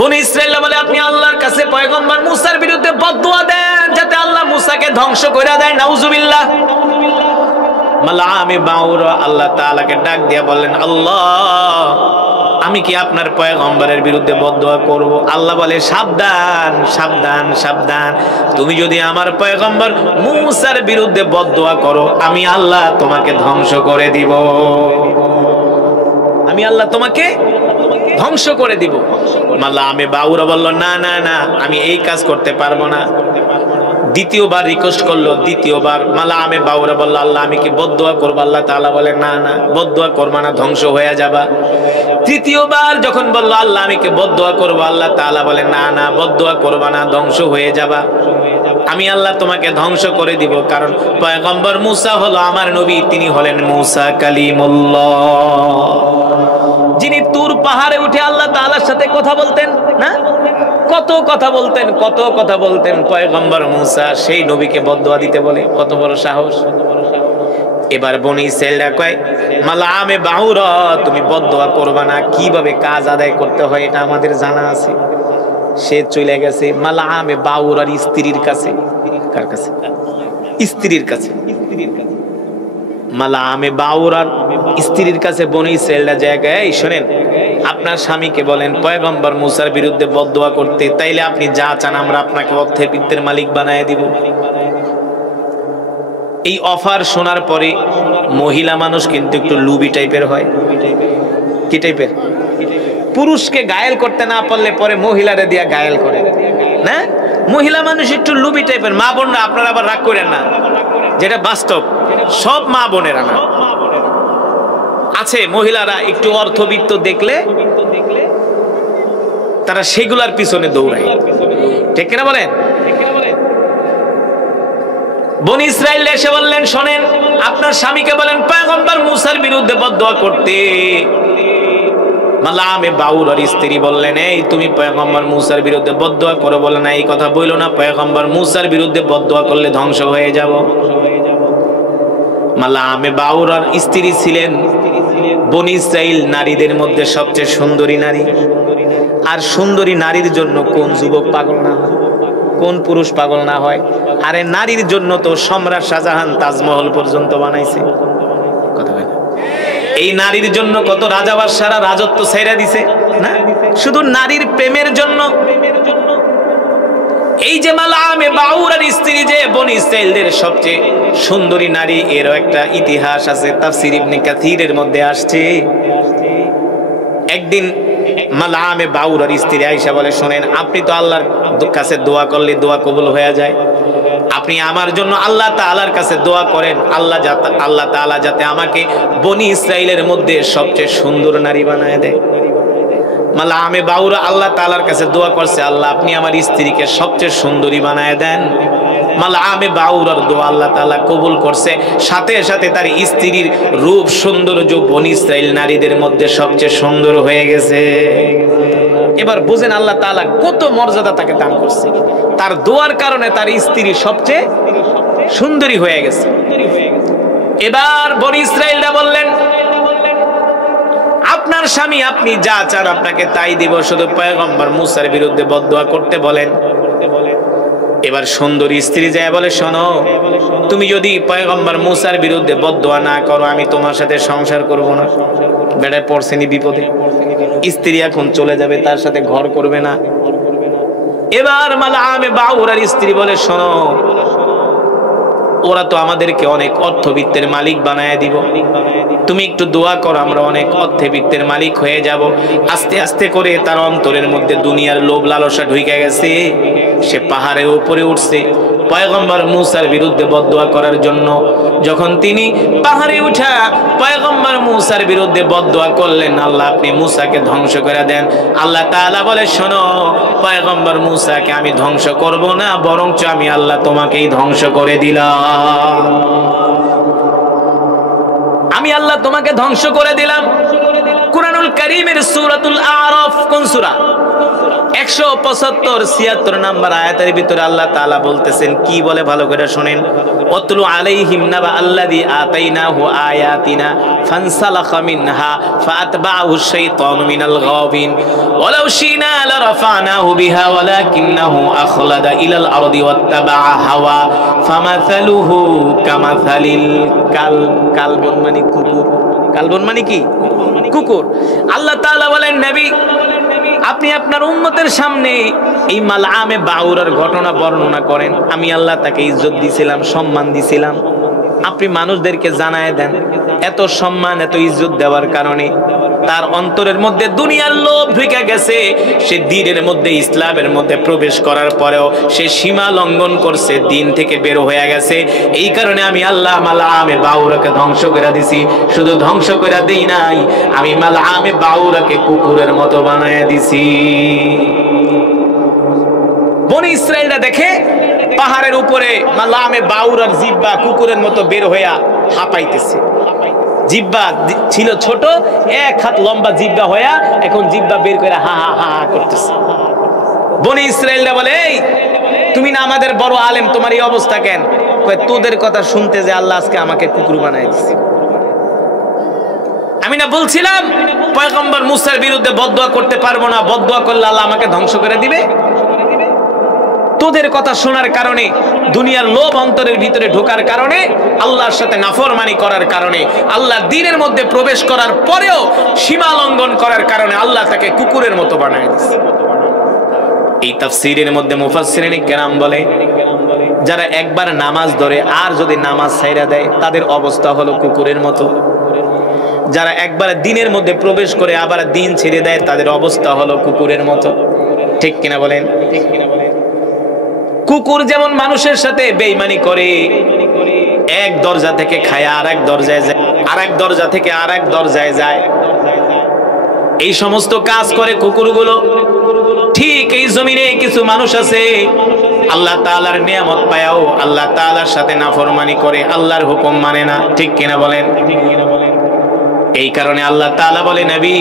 বনি ইসরাইল বলে আপনি আল্লাহর কাছে পয়গম্বর মুসার বিরুদ্ধে বদদুয়া দেন যাতে আল্লাহ মুসাকে ধ্বংস করে দেয়, নাউজুবিল্লাহ। মালামে বাউর আল্লাহ তাআলাকে ডাক দিয়া বললেন, আল্লাহ আমি কি আপনার পয়গম্বরের বিরুদ্ধে বদদুয়া করব? আল্লাহ বলে, সাবধান সাবধান সাবধান, তুমি যদি আমার পয়গম্বর মুসার বিরুদ্ধে বদদুয়া করো আমি আল্লাহ তোমাকে ধ্বংস করে দিব, আমি আল্লাহ তোমাকে ধ্বংস করে দিব। মালামে বাউরা বলল, না না না, আমি এই কাজ করতে পারবো না। দ্বিতীয়বার রিকোয়েস্ট করলো, দ্বিতীয়বার মালামে বাউরা বলল, আল্লাহ আমি কি বদদুয়া করব? আল্লাহ তাআলা বলে, না না, বদদুয়া করবা না, ধ্বংস হয়ে যাবা। তৃতীয়বার যখন বলল, আল্লাহ আমি কি বদদুয়া করব? আল্লাহ তাআলা বলে, না না, বদদুয়া করবা না, ধ্বংস হয়ে যাবা, আমি আল্লাহ তোমাকে ধ্বংস করে দিব। কারণ পয়গম্বর মুসা হলো আমার নবী, তিনি হলেন মুসা কালিমুল্লাহ, যিনি তুর পাহাড়ে উঠে আল্লাহ তাআলার সাথে কথা বলতেন না, কত কথা বলতেন, কত কথা বলতেন। পয়গম্বর মুসা সেই নবীকে বদদুয়া দিতে বলে, কত বড় সাহস। এবার বনি ইসরাইলরা কয়, মালামে বাউরা তুমি বদদুয়া করবা না, কিভাবে কাজ আদায় করতে হয় এটা আমাদের জানা আছে। সে চলে গেছে মালামে বাউরার স্ত্রীর কাছে। কার কাছে? স্ত্রীর কাছে। মালামে বাউরার স্ত্রীর কাছে বনি ইসরাইলরা জায়গায়, শোনেন আপনার স্বামীকে বলেন পয়গম্বর মুসার বিরুদ্ধে বদদুয়া করতে, তাইলে আপনি যা চান আমরা আপনাকে অর্থের বৃত্তের মালিক বানায় দিব। এই অফার শোনার পরে মহিলা মানুষ কিন্তু একটু লুবি টাইপের হয়। কি টাইপের? পুরুষকে গায়েল করতে না পারলে পরে মহিলারে দিয়া গায়েল করে না, মহিলা মানুষ একটু লুবি টাইপের। মা বোনরা আপনারা আবার রাগ করেন না, যেটা বাস্তব, সব মা বোনেরা না, আছে মহিলারা একটু অর্থবিত্ত দেখলে তারা সেগুলার পিছনে দৌড়ায়, ঠিক কিনা বলেন? বনি ইসরাইল এসে বললেন, শোনেন আপনার স্বামীকে বলেন পয়গম্বর মুসার বিরুদ্ধে বদদুয়া করতে। মালামে বাউরার স্ত্রী বললেন, এই তুমি পয়গম্বর মুসার বিরুদ্ধে বদদুয়া করো? বলে না, এই কথা বইলো না, পয়গম্বর মুসার বিরুদ্ধে বদদুয়া করলে ধ্বংস হয়ে যাব। মালামে বাউরার স্ত্রী ছিলেন বনি ইসরাইল নারীদের মধ্যে সবচেয়ে সুন্দরী নারী। আর সুন্দরী নারীর জন্য কোন যুবক পাগল না হয়, কোন পুরুষ পাগল না হয়? আরে নারীর জন্য তো সম্রাট শাহজাহান তাজমহল পর্যন্ত বানাইছে, কথা বলে। এই নারীর জন্য কত রাজা বাদশারা রাজত্ব ছেড়ে দিছে না, শুধু নারীর প্রেমের জন্য। এই যে মালামে বাউরার স্ত্রী যে বনি ইসরাইলদের সবচেয়ে সুন্দরী নারী, এরও একটা ইতিহাস আছে, তাফসীর ইবনে কাসীরের মধ্যে আসছে। একদিন মালামে বাউরার স্ত্রী আয়েশা বলে, শোনেন আপনি তো আল্লাহর কাছে দোয়া করলে দোয়া কবুল হয়ে যায়, আপনি আমার জন্য আল্লাহ তাআলার কাছে দোয়া করেন, আল্লাহ তাআলা যাতে আমাকে বনি ইসরাইলের মধ্যে সবচেয়ে সুন্দর নারী বানায় দেয়। মালামে বাউরা আল্লাহ তাআলার কাছে দোয়া করছে, আল্লাহ আপনি আমার স্ত্রীকে সবচেয়ে সুন্দরী বানায় দেন। মালামে বাউরার দোয়া আল্লাহ তাআলা কবুল করছে, সাথে সাথে তার স্ত্রীর রূপ সৌন্দর্য বনি ইসরাইল নারীদের মধ্যে সবচেয়ে সুন্দর হয়ে গেছে। এবার বুঝেন আল্লাহ তাআলা কত মর্যাদা তাকে দান করছে, তার দোয়ার কারণে তার স্ত্রী সবচেয়ে সুন্দরী হয়ে গেছে। এবার বনি ইসরাইলরা বললেন, আপনার স্বামী আপনি যা চান আপনাকে তাই দিব, শুধু পয়গম্বর মুসার বিরুদ্ধে বদদুয়া করতে বলেন। এবার সুন্দরী স্ত্রী যায় বলে, শোনো তুমি যদি পয়গম্বর মুসার বিরুদ্ধে বদদুয়া না করো আমি তোমার সাথে সংসার করব না। বেড়ায় পড়ছেনি বিপদে, স্ত্রী এখন চলে যাবে, তার সাথে ঘর করবে না। এবার মালামে বাউরার স্ত্রী বলে, শোনো ওরা তো আমাদেরকে অনেক অর্থবিত্তের মালিক বানায় দিব, তুমি একটু দোয়া করো আমরা অনেক অর্থবিত্তের মালিক হয়ে যাব। আস্তে আস্তে করে তার অন্তরের মধ্যে দুনিয়ার লোভ লালসা ঢুকে গেছে, সে পাহাড়ের উপরে উঠছে পয়গম্বর মুসার বিরুদ্ধে বদদুয়া করার জন্য। যখন তিনি পাহাড়ে উঠা পয়গম্বর মুসার বিরুদ্ধে বদদুয়া করলেন, আল্লাহ আপনি মুসাকে ধ্বংস করে দেন। আল্লাহ তাআলা বলে, শোনো পয়গম্বর মুসাকে আমি ধ্বংস করব না, বরঞ্চ আমি আল্লাহ তোমাকেই ধ্বংস করে দিলাম, আমি আল্লাহ তোমাকে ধ্বংস করে দিলাম। কুরআনুল কারীমের সূরাতুল আরাফ কোন সূরা? 175 নম্বর আয়াতের ভিতরে আল্লাহ তাআলা বলতেছেন, কি বলে ভালো করে শুনেন। ওয়াতলু আলাইহিম নাবা আল্লাযী আতাইনাহু আয়াতিনা ফানসালাখা মিনহা ফাআতবা'হু আশ-শাইতানু মিনাল গাওয়িন ওয়ালাউ শিনা লারাফা'নাহু বিহা ওয়ালাকিন্নাহু আখলাদা ইলাল আরদি ওয়াত্তাবা'a হাওয়া ফামাসালুহু কামাসালিল কালবুন মানে কুকুর। কালবুন মানে কি? কুকুর। আল্লাহ তাআলা বলেন, নবী আপনি আপনার উম্মতের সামনে এই মালআমে বাউরার ঘটনা বর্ণনা করেন। আমি আল্লাহ তাকে ইজ্জত দিয়েছিলাম, সম্মান দিয়েছিলাম। আপনি মানুষদেরকে জানায় দেন, এত সম্মান এত ইজ্জত দেওয়ার কারণে তার অন্তরের মধ্যে দুনিয়ার লোভ ঢুকে গেছে। সে দ্বীনের মধ্যে, ইসলামের মধ্যে প্রবেশ করার পরেও সে সীমা লঙ্ঘন করছে, দ্বীন থেকে বের হয়ে গেছে। এই কারণে আমি আল্লাহ মালআমে বাউরাকে ধ্বংস করে দিছি। শুধু ধ্বংস করে দেই নাই, আমি মালআমে বাউরাকে কুকুরের মতো বানায় দিছি। বনি ইসরাইলরা দেখে পাহাড়ের উপরে মালআমে বাউরার জিহ্বা কুকুরের মতো বের হইয়া হাঁপাইতেছে। জিহ্বা ছিল ছোট, 1 হাত লম্বা জিহ্বা হইয়া এখন জিহ্বা বের করে হা হা হা করতেছে। বনি ইসরাইলরা বলে, এই তুমি না আমাদের বড় আলেম, তোমার এই অবস্থা কেন? কয় তোদের কথা শুনতে যে আল্লাহ আজকে আমাকে কুকুর বানায় দিয়েছে। আমি না বলছিলাম পয়গম্বর মুসার বিরুদ্ধে বদদুয়া করতে পারবো না, বদদুয়া করলে আল্লাহ আমাকে ধ্বংস করে দিবে। তোদের কথা শোনার কারণে, দুনিয়ার লোভ অন্তরের ভিতরে ঢোকার কারণে, আল্লাহর সাথে নাফরমানি করার কারণে, আল্লাহর দ্বীনের মধ্যে প্রবেশ করার পরেও সীমা লঙ্ঘন করার কারণে আল্লাহ তাকে কুকুরের মতো বানায় দিয়েছে। এই তাফসীরের মধ্যে মুফাসসিরিন কেরাম বলে, যারা একবার নামাজ ধরে আর যদি নামাজ ছাইড়া দেয় তাদের অবস্থা হলো কুকুরের মতো। যারা একবার দ্বীনের মধ্যে প্রবেশ করে আবার দ্বীন ছেড়ে দেয় তাদের অবস্থা হলো কুকুরের মতো। ঠিক কিনা বলেন? কুকুর যেমন মানুষের সাথে বেঈমানি করে, এক দরজা থেকে খায় আরেক দরজায় যায়, আরেক দরজা থেকে আরেক দরজায় যায়, এই সমস্ত কাজ করে কুকুরগুলো। ঠিক এই জমিনে কিছু মানুষ আছে আল্লাহ তাআলার নিয়ামত পায়াও আল্লাহ তাআলার সাথে নাফরমানি করে, আল্লাহর হুকুম মানে না। ঠিক কিনা বলেন? এই কারণে আল্লাহ তাআলা বলে, নবী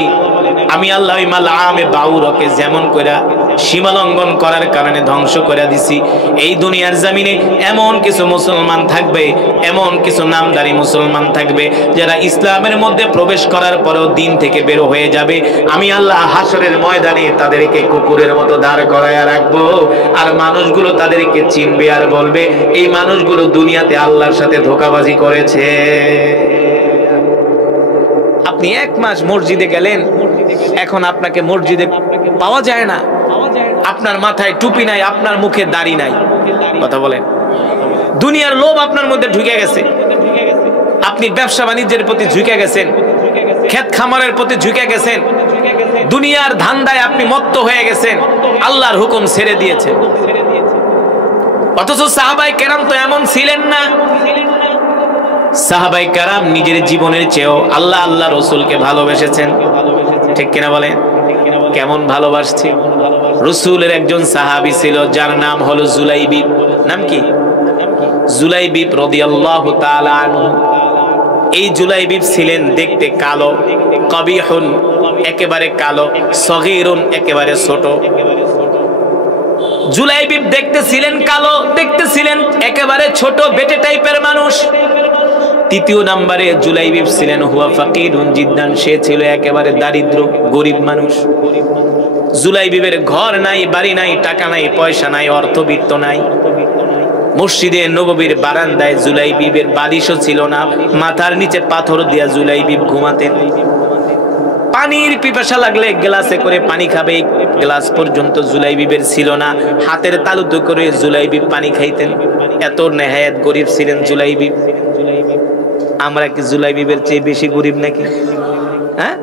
আমি আল্লাহ ওই মালআমে বাউরকে যেমন কইরা সীমা লঙ্ঘন করার কারণে ধ্বংস করে দিছি, এই দুনিয়ার জমিনে এমন কিছু মুসলমান থাকবে, এমন কিছু নামদারি মুসলমান থাকবে যারা ইসলামের মধ্যে প্রবেশ করার পরেও দ্বীন থেকে বের হয়ে যাবে। আমি আল্লাহ হাসরের ময়দানে তাদেরকে কুকুরের মতো দাঁড় করায়া রাখবো, আর মানুষগুলো তাদেরকে চিনবে আর বলবে এই মানুষগুলো দুনিয়াতে আল্লাহর সাথে ধোঁকাবাজি করেছে। আপনি 1 মাস মসজিদে গেলেন, এখন আপনাকে মসজিদে পাওয়া যায় না। আপনার মাথায় টুপি নাই, আপনার মুখে দাড়ি নাই। কথা বলেন, দুনিয়ার লোভ আপনার মধ্যে ঢুকে গেছে। আপনি ব্যবসা বাণিজ্যের প্রতি ঝুঁকে গেছেন, ক্ষেত খামারের প্রতি ঝুঁকে গেছেন, দুনিয়ার ধান্দায় আপনি মত্ত হয়ে গেছেন, আল্লাহর হুকুম ছেড়ে দিয়েছেন। অথচ সাহাবায়ে কেরাম তো এমন ছিলেন না। সাহাবায়ে কেরাম নিজের জীবনের চেয়েও আল্লাহ আল্লাহ রাসূলকে ভালোবেসেছেন। ঠিক কিনা বলেন? কেমন ভালোবাসছি? রাসূলের একজন সাহাবী ছিল যার নাম হলো জুলাইবিব। নাম কি? জুলাইবিব রাদিয়াল্লাহু তাআলা আনহু। এই জুলাইবিব ছিলেন দেখতে কালো, কবিহুন একেবারে কালো, সগীরুন একেবারে ছোট। জুলাইবিব দেখতে ছিলেন কালো, দেখতে ছিলেন একেবারে ছোট, বেটে টাইপের মানুষ। তৃতীয় নম্বরে জুলাইবিব ছিলেন হুয়া ফাকিরুন জিদ্দান, সে ছিল একেবারে দারিদ্র, গরিব মানুষ। জুলাইবিবের ঘর নাই, বাড়ি নাই, টাকা নাই, পয়সা নাই, অর্থবিত্ত নাই। মসজিদে নববীর বারান্দায় জুলাইবিবের বালিশও ছিল না, মাথার নিচে পাথর দিয়া জুলাইবিব ঘুমাতেন। পানির পিপাসা লাগলে গ্লাসে করে পানি খাবে, গ্লাস পর্যন্ত জুলাইবিবের ছিল না। হাতের তালুতে করে জুলাইবিব পানি খাইতেন। এত নেহায়েত গরিব ছিলেন জুলাইবিব। আমরা কি জুলাইবিবের চেয়ে বেশি গরিব নাকি? হ্যাঁ,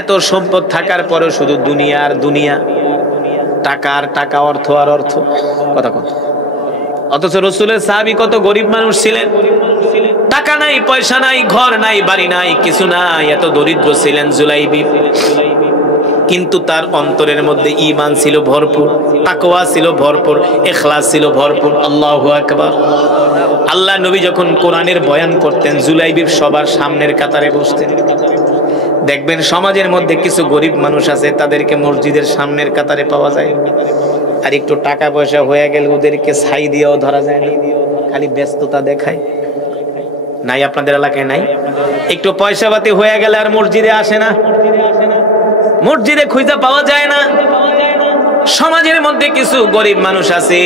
এত সম্পদ থাকার পরেও শুধু দুনিয়া আর দুনিয়া, টাকা আর টাকা, অর্থ আর অর্থ। কথা কথা। অথচ রাসূলের সাহাবী কত গরিব মানুষ ছিলেন, টাকা নাই, পয়সা নাই, ঘর নাই, বাড়ি নাই, কিছু নাই, এত দরিদ্র ছিলেন জুলাইবিব। কিন্তু তার অন্তরের মধ্যে ঈমান ছিল ভরপুর, তাকওয়া ছিল ভরপুর, ইখলাস ছিল ভরপুর। আল্লাহু আকবার। আল্লাহ নবী যখন কোরআনের বয়ান করতেন জুলাইবিব সবার সামনের কাতারে বসতেন। দেখবেন সমাজের মধ্যে কিছু গরিব মানুষ আছে, তাদেরকে মসজিদের সামনের কাতারে পাওয়া যায়, আর একটু টাকা পয়সা হয়ে গেলে ওদেরকে ছাই দিয়েও ধরা যায় না, খালি ব্যস্ততা দেখায়। নাই আপনাদের এলাকায় নাই? একটু পয়সা পাতি হয়ে গেলে আর মসজিদে আসে না, মসজিদে খুঁজে পাওয়া যায় না। সমাজের মধ্যে কিছু গরিব মানুষ আছে,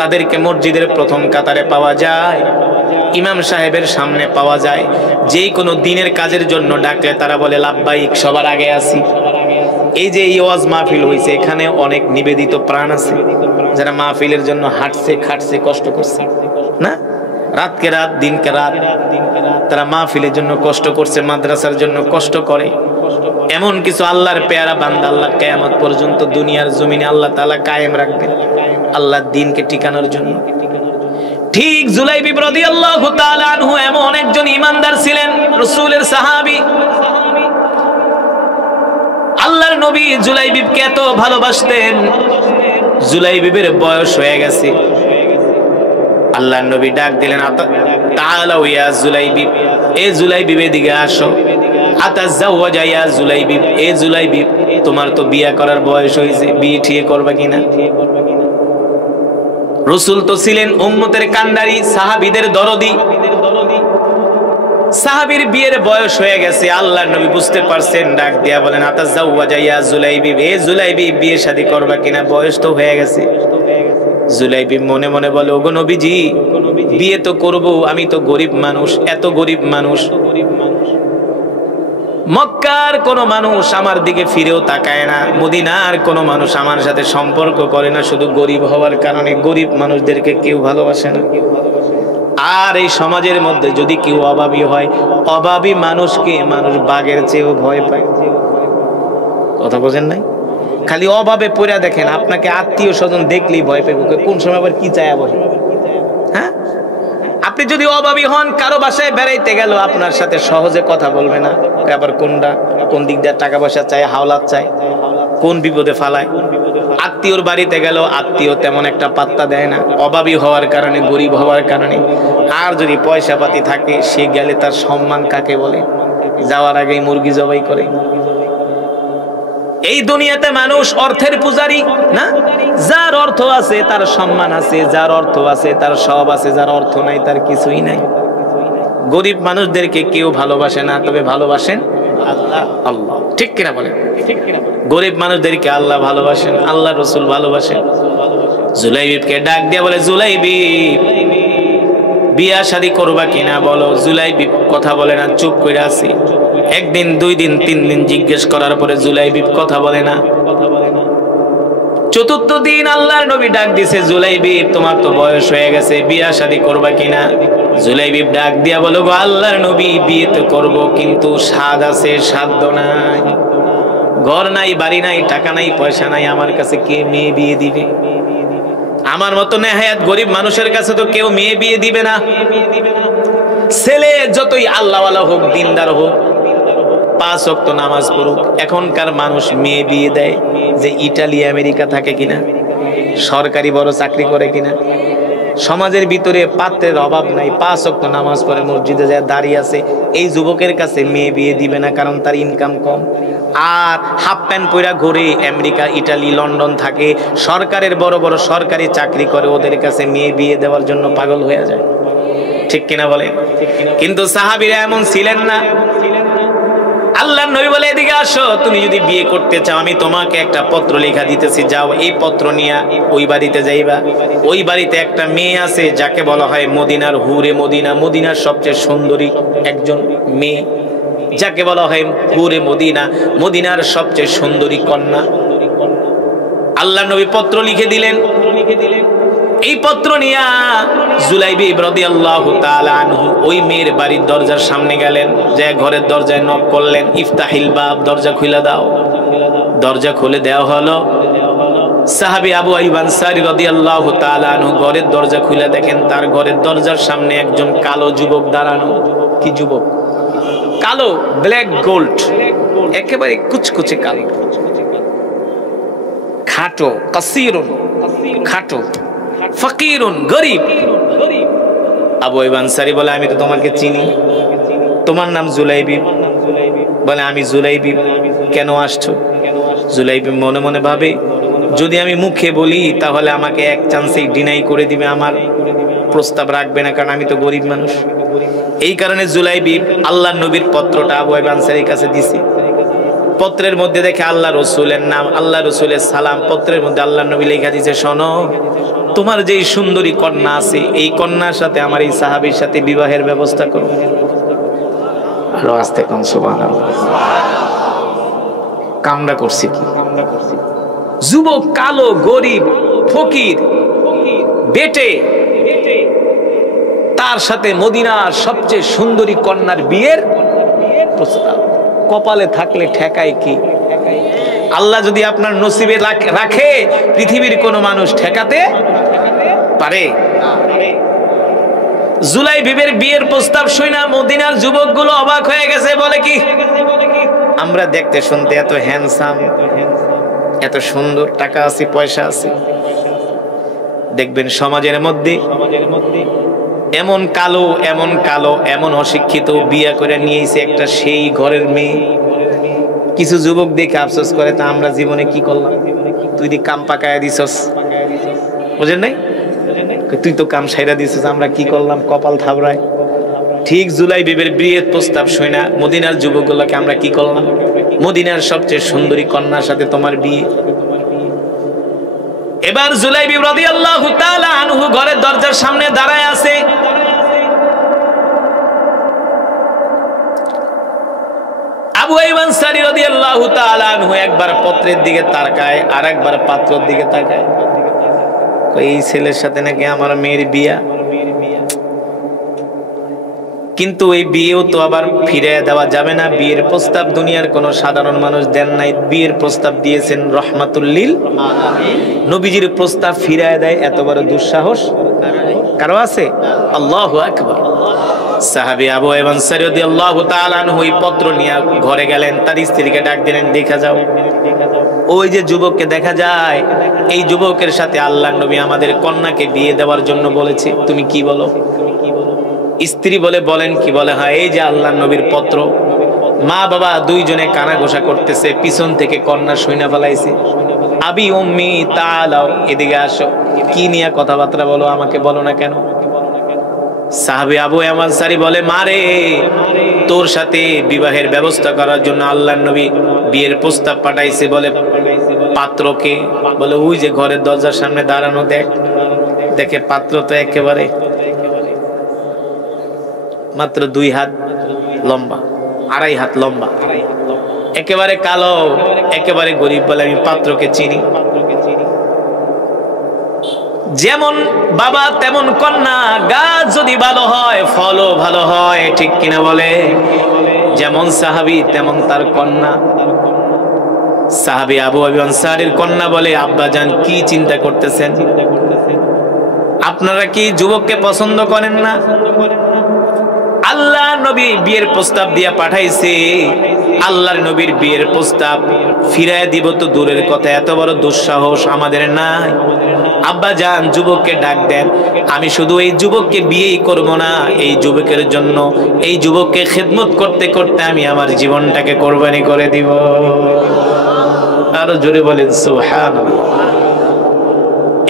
তাদেরকে মসজিদের প্রথম কাতারে পাওয়া যায়, ইমাম সাহেবের সামনে পাওয়া যায়। যে কোনো দিনের কাজের জন্য ডাকলে তারা বলে লাব্বাইক, সবার আগে আসি। এই যে এই ওয়াজ মাহফিল হয়েছে, এখানে অনেক নিবেদিত প্রাণ আছে যারা মাহফিলের জন্য হাঁটছে, খাটছে, কষ্ট করছে না, রাতকে রাত দিনকে রাত তারা মাহফিলের জন্য কষ্ট করছে, মাদ্রাসার জন্য কষ্ট করে। এমন কিছু আল্লাহর পেয়ারা বান্দা আল্লাহ কিয়ামত পর্যন্ত দুনিয়ার জমিনে আল্লাহ তাআলা কায়েম রাখবেন আল্লাহর দ্বীনকে টিকানোর জন্য। ঠিক জুলাইবিব রাদিয়াল্লাহু তাআলা আনহু এমন একজন ইমানদার ছিলেন, রাসূলের সাহাবী। আল্লাহর নবী জুলাইবিবকে এত ভালোবাসতেন। জুলাইবিবের বয়স হয়ে গেছে, আল্লাহর নবী ডাক দিলেন, তাআলাও ইয়া জুলাইবিব, এ জুলাইবিব এদিকে আসো। আতাজাওয়াজা ইয়া জুলাইবিব, এ জুলাইবিব তোমার তো বিয়ে করার বয়স হয়েছে, বিয়ে ঠিক করবে কিনা? রাসূল তো ছিলেন উম্মতের কান্ডারি, সাহাবীদের দরদি। সাহাবীর বিয়ের বয়স হয়ে গেছে, আল্লাহর নবী বুঝতে পারছেন, ডাক দিয়া বলেন, আতাজাওয়াজা ইয়া জুলাইবিব, এ জুলাইবিব বিয়ে শাদী করবে কিনা, বয়স তো হয়ে গেছে। জুলাইবিব মনে মনে বলে, ওগো নবীজি, বিয়ে তো করব, আমি তো গরিব মানুষ, এত গরিব মানুষ, মক্কার কোন মানুষ আমার দিকে ফিরেও তাকায় না, মদিনার কোন মানুষ আমার সাথে সম্পর্ক করে না, শুধু গরিব হওয়ার কারণে গরিব মানুষদেরকে কেউ ভালোবাসে না। আর এই সমাজের মধ্যে যদি কেউ অভাবী হয়, অভাবী মানুষকে মানুষ বাঘের চেয়েও ভয় পায়। কথা বোঝেন নাই? খালি অভাবে পড়ে দেখেন, আপনাকে আত্মীয় স্বজন দেখলেই ভয় পাবে, কোন সময় আবার কি চায় বসে। হ্যাঁ, আপনি যদি অভাবী হন, কারো বাসায় বেড়াইতে গেল আপনার সাথে সহজে কথা বলবে না, আবার কোন দিক দিয়ে টাকা পয়সা চায়, হাওলাত চায়, কোন বিপদে ফালায়। আত্মীয়র বাড়িতে গেল, আত্মীয় তেমন একটা পাত্তা দেয় না, অভাবী হওয়ার কারণে, গরিব হওয়ার কারণে। আর যদি পয়সা পাতি থাকে, সে গেলে তার সম্মান কাকে বলে? যাওয়ার আগেই মুরগি জবাই করে। এই দুনিয়াতে মানুষ অর্থের পূজারি না, যার অর্থ আছে তার সম্মান আছে, যার অর্থ আছে তার সব আছে, যার অর্থ নাই তার কিছুই নাই। গরিব মানুষদেরকে কেউ ভালোবাসে না, তবে ভালোবাসেন আল্লাহ। আল্লাহ, ঠিক কিনা বলেন? গরিব মানুষদেরকে আল্লাহ ভালোবাসেন, আল্লাহ রাসূল ভালোবাসেন। জুলাইবিবকে ডাক দিয়ে বলে, জুলাইবিব বিয়া শাদী করবা কিনা বলো। জুলাইবিব কথা বলে না, চুপ করে আছে। একদিন, 2 দিন, 3 দিন জিজ্ঞেস করার পরে জুলাইবিব কথা বলে না। চতুর্থ দিন আল্লাহর নবী ডাক দিছে, জুলাইবিব তোমার তো বয়স হয়ে গেছে, বিয়া শাদী করবা কিনা? জুলাইবিব ডাক দিয়া বলো, গো আল্লাহর নবী, বিয়ে তো করব, কিন্তু স্বাদ আছে, সাধ্য নাই, ঘর নাই, বাড়ি নাই, টাকা নাই, পয়সা নাই, আমার কাছে কে মেয়ে বিয়ে দিবে? আমার মতো নেহায়াত গরিব মানুষের কাছে তো কেউ মেয়ে বিয়ে দিবে না। ছেলে যতই আল্লাহওয়ালা হোক, দিনদার হোক, 5 ওয়াক্ত নামাজ পড়ুক, এখনকার মানুষ মেয়ে বিয়ে দেয় যে ইটালি আমেরিকা থাকে কিনা, সরকারি বড় চাকরি করে কিনা। সমাজের ভিতরে পাত্রের অভাব নাই, 5 ওয়াক্ত নামাজ পড়ে মসজিদে যায় দাঁড়িয়ে আছে, এই যুবকের কাছে মেয়ে বিয়ে দিবে না, কারণ তার ইনকাম কম। আর হাফ প্যান্ট পরা ঘুরে আমেরিকা, ইটালি, লন্ডন থাকে, সরকারের বড় বড় সরকারি চাকরি করে, ওদের কাছে মেয়ে বিয়ে দেওয়ার জন্য পাগল হয়ে যায়। ঠিক কিনা বলে? কিন্তু সাহাবীরা এমন ছিলেন না। আল্লাহর নবী বলে, এদিকে আসো, তুমি যদি বিয়ে করতে চাও, আমি তোমাকে একটা পত্র লেখা দিতেছি, যাও এই পত্র নিয়ে ওই বাড়িতে যাইবা। ওই বাড়িতে একটা মেয়ে আছে যাকে বলা হয় মদিনার হুরে মদিনা, মদিনার সবচেয়ে সুন্দরী একজন মেয়ে, যাকে বলা হয় হুরে মদিনা, মদিনার সবচেয়ে সুন্দরী কন্যা। আল্লাহর নবী পত্র লিখে দিলেন। এই পত্র নিয়ে জুলাইবিব রাদিয়াল্লাহু তাআলা আনহু ওই মেয়ের বাড়ির দরজার সামনে গেলেন, যে ঘরের দরজায় নক করলেন, ইফতাহিল বাব, দরজা খুলে দাও। দরজা খুলে দেওয়া হলো। সাহাবী আবু আইয়ুব আনসারী রাদিয়াল্লাহু তাআলা আনহু ঘরের দরজা খুলে দেখেন, তার ঘরের দরজার সামনে একজন কালো যুবক দাঁড়ানো। কি যুবক? কালো, ব্ল্যাক গোল্ড, একেবারে কুচকুচে কালো, খাটো, কাসীরুন, খাটো, ফকিরুন, গরিব। আবু আইয়ুব আনসারী বলে, আমি তো তোমাকে চিনি, তোমার নাম জুলাইবিব। বলে আমি জুলাইবি। কেন আসছো? জুলাইবি মনে মনে ভাবে যদি আমি মুখে বলি তাহলে আমাকে এক চান্সেই ডিনাই করে দিবে, আমার প্রস্তাব রাখবে না, কারণ আমি তো গরিব মানুষ। এই কারণে জুলাইবি আল্লাহর নবীর পত্রটা আবু আইয়ুব আনসারীর কাছে দিছে। পত্রের মধ্যে দেখে আল্লাহ রসুলের নাম, আল্লাহ রসুলের সালাম। পত্রের মধ্যে আল্লাহ নবী লেখা দিয়েছে, শোনো, তোমার যে সুন্দরী কন্যা আছে এই কন্যার সাথে আমার এই সাহাবীর সাথে বিবাহের ব্যবস্থা করো। আরো আস্তে কোন সুবহানাল্লাহ। কামড়া করছে কি? যুবক, কালো, গরিব, ফকির, বেটে, তার সাথে মদিনার সবচেয়ে সুন্দরী কন্যার বিয়ের প্রস্তাব। কপালে থাকলে ঠেকায় কি? আল্লাহ যদি আপনার নসিবে রাখে, পৃথিবীর কোন মানুষ ঠেকাতে পারে? জুলাইবিবের বিয়ের প্রস্তাব শুনে মদিনার যুবকগুলো অবাক হয়ে গেছে। বলে কি, আমরা দেখতে শুনতে এত হ্যান্ডসাম, এত সুন্দর, টাকা আছে, পয়সা আছে, দেখবেন সমাজের মধ্যে এমন কালো, এমন কালো, এমন অশিক্ষিত বিয়ে করে নিয়েছে একটা সেই ঘরের মেয়ে। কিছু যুবক দেখে আফসোস করে, তা আমরা জীবনে কি করলাম? তুই দি কাম পাকায়া দিছস, বুঝেন নাই? তুই তো কাম সাইরা দিছস, আমরা কি করলাম? কপাল থাবড়ায়। ঠিক জুলাইবিবের বিয়ের প্রস্তাব শুনে মদিনার যুবকগুলোকে আমরা কি করলাম? মদিনার সবচেয়ে সুন্দরী কন্যার সাথে তোমার বিয়ে। এবার জুলাইবি রাদিয়াল্লাহু তাআলা আনহু ঘরের দরজার সামনে দাঁড়ায় আছে। আবু আইয়ুব আনসারী রাদিয়াল্লাহু তাআলা আনহু একবার পত্রের দিকে তাকায়, আর একবার পাত্রের দিকে তাকায়। এই ছেলের সাথে নাকি আমার মেয়ের বিয়া, কিন্তু এই বিয়েও তো আবার ফিরে দেওয়া যাবে না। বিয়ের প্রস্তাব দুনিয়ার কোন সাধারণ মানুষ দেন নাই, বিয়ের প্রস্তাব দিয়েছেন রাহমাতুল লিল আলামিন। নবীজির প্রস্তাব ফিরে দেয় এত বড় দুঃসাহস কারো আছে? আল্লাহু আকবার। সাহাবী আবু আইয়ুব আনসারী রাদিয়াল্লাহু তাআলা আনহু এই পত্র নিয়ে ঘরে গেলেন, তার স্ত্রীকে ডাক দিলেন, দেখা যাও, ওই যে যুবককে দেখা যায়, এই যুবকের সাথে আল্লাহর নবী আমাদের কন্যাকে বিয়ে দেওয়ার জন্য বলেছে, তুমি কি বলো? স্ত্রী বলে, বলেন কি? বলে, হ্যাঁ, এই যে আল্লাহর নবীর পত্র। মা বাবা দুইজনে কানা ঘোষা করতেছে, পিছন থেকে কন্যা সৈনা ফেলাইছে। আবি উম্মি তাআলাও, এদিকে আসো, কি নিয়ে কথাবার্তা বলো, আমাকে বলো না কেন? সাহাবী আবু আইয়ুব আনসারী বলে, মারে, তোর সাথে বিবাহের ব্যবস্থা করার জন্য আল্লাহর নবী বিয়ের প্রস্তাব পাঠাইছে। বলে, পাত্রকে? বলে, ওই যে ঘরের দরজার সামনে দাঁড়ানো, দেখে পাত্র তো একেবারে মাত্র 2 হাত লম্বা, 2.5 হাত লম্বা, একেবারে কালো, একেবারে গরিব। বলে, আমি পাত্রকে চিনি, যেমন বাবা তেমন কন্যা। গাছ যদি ভালো হয়, ফলও ভালো হয়, ঠিক কিনা বলে? যেমন সাহাবী তেমন তার কন্যা। সাহাবী আবু আইয়ুব আনসারীর কন্যা বলে, আব্বাজান কি চিন্তা করতেছেন? আপনারা কি যুবককে পছন্দ করেন না? আল্লাহ নবী বিয়ের প্রস্তাব দিয়া পাঠাইছে, আল্লাহর নবীর বিয়ের প্রস্তাব ফিরায় দিব তো দূরের কথা, এত বড় দুঃসাহস আমাদের নাই। আব্বা জান, যুবককে ডাক দেন। আমি শুধু এই যুবককে বিয়েই করব না, এই যুবকের জন্য, এই যুবককে খেদমত করতে করতে আমি আমার জীবনটাকে কোরবানি করে দিব। আরো জোরে বলেন সুবহানাল্লাহ।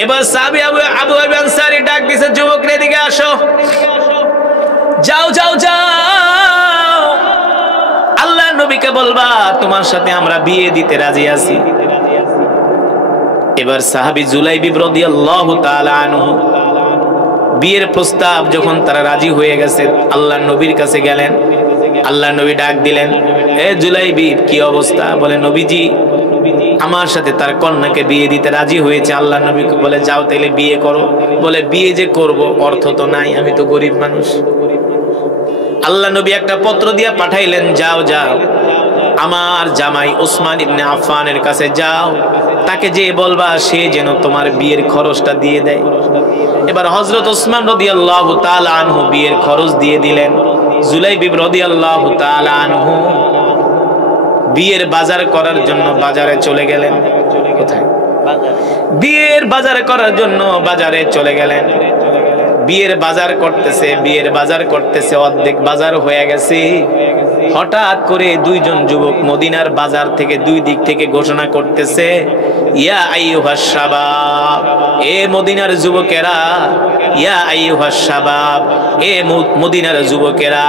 এবার সাহাবী আবু আইয়ুব আনসারী ডাক দিছে, যুবকরে এদিকে আসো, যাও যাও যাও, আল্লাহর নবীকে বলবা তোমার সাথে আমরা বিয়ে দিতে রাজি আছি। এবার সাহাবী জুলাইবি রাদিয়াল্লাহু তাআলা আনহু বিয়ের প্রস্তাব যখন তারা রাজি হয়ে গেছে, আল্লাহর নবীর কাছে গেলেন। আল্লাহর নবী ডাক দিলেন, এ জুলাইবি, কি অবস্থা? বলে, নবীজি আমার সাথে তার কন্যাকে বিয়ে দিতে রাজি হয়েছে। আল্লাহর নবীকে বলে, যাও তাইলে বিয়ে করো। বলে, বিয়ে যে করব, অর্থ তো নাই, আমি তো গরিব মানুষ। আল্লাহ নবী একটা পত্র দিয়ে পাঠাইলেন, যাও যাও, আমার জামাই ওসমান ইবনে আফফানের কাছে যাও, তাকে যে বলবা সে যেন তোমার বিয়ের খরচটা দিয়ে দেয়। এবার হযরত ওসমান রাদিয়াল্লাহু তাআলা আনহু বিয়ের খরচ দিয়ে দিলেন। জুলাইবি রাদিয়াল্লাহু তাআলা আনহু বিয়ের বাজার করার জন্য বাজারে চলে গেলেন। কোথায়? বিয়ের বাজার করার জন্য বাজারে চলে গেলেন। বিয়ের বাজার করতেছে, বিয়ের বাজার করতেছে, অর্ধেক বাজার হয়ে গেছে। হঠাৎ করে দুইজন যুবক মদিনার বাজার থেকে দুই দিক থেকে ঘোষণা করতেছে, ইয়া আইয়ুহাস শাবাব, এ মদিনার যুবকেরা, ইয়া আইয়ুহাস শাবাব, এ মদিনার যুবকেরা,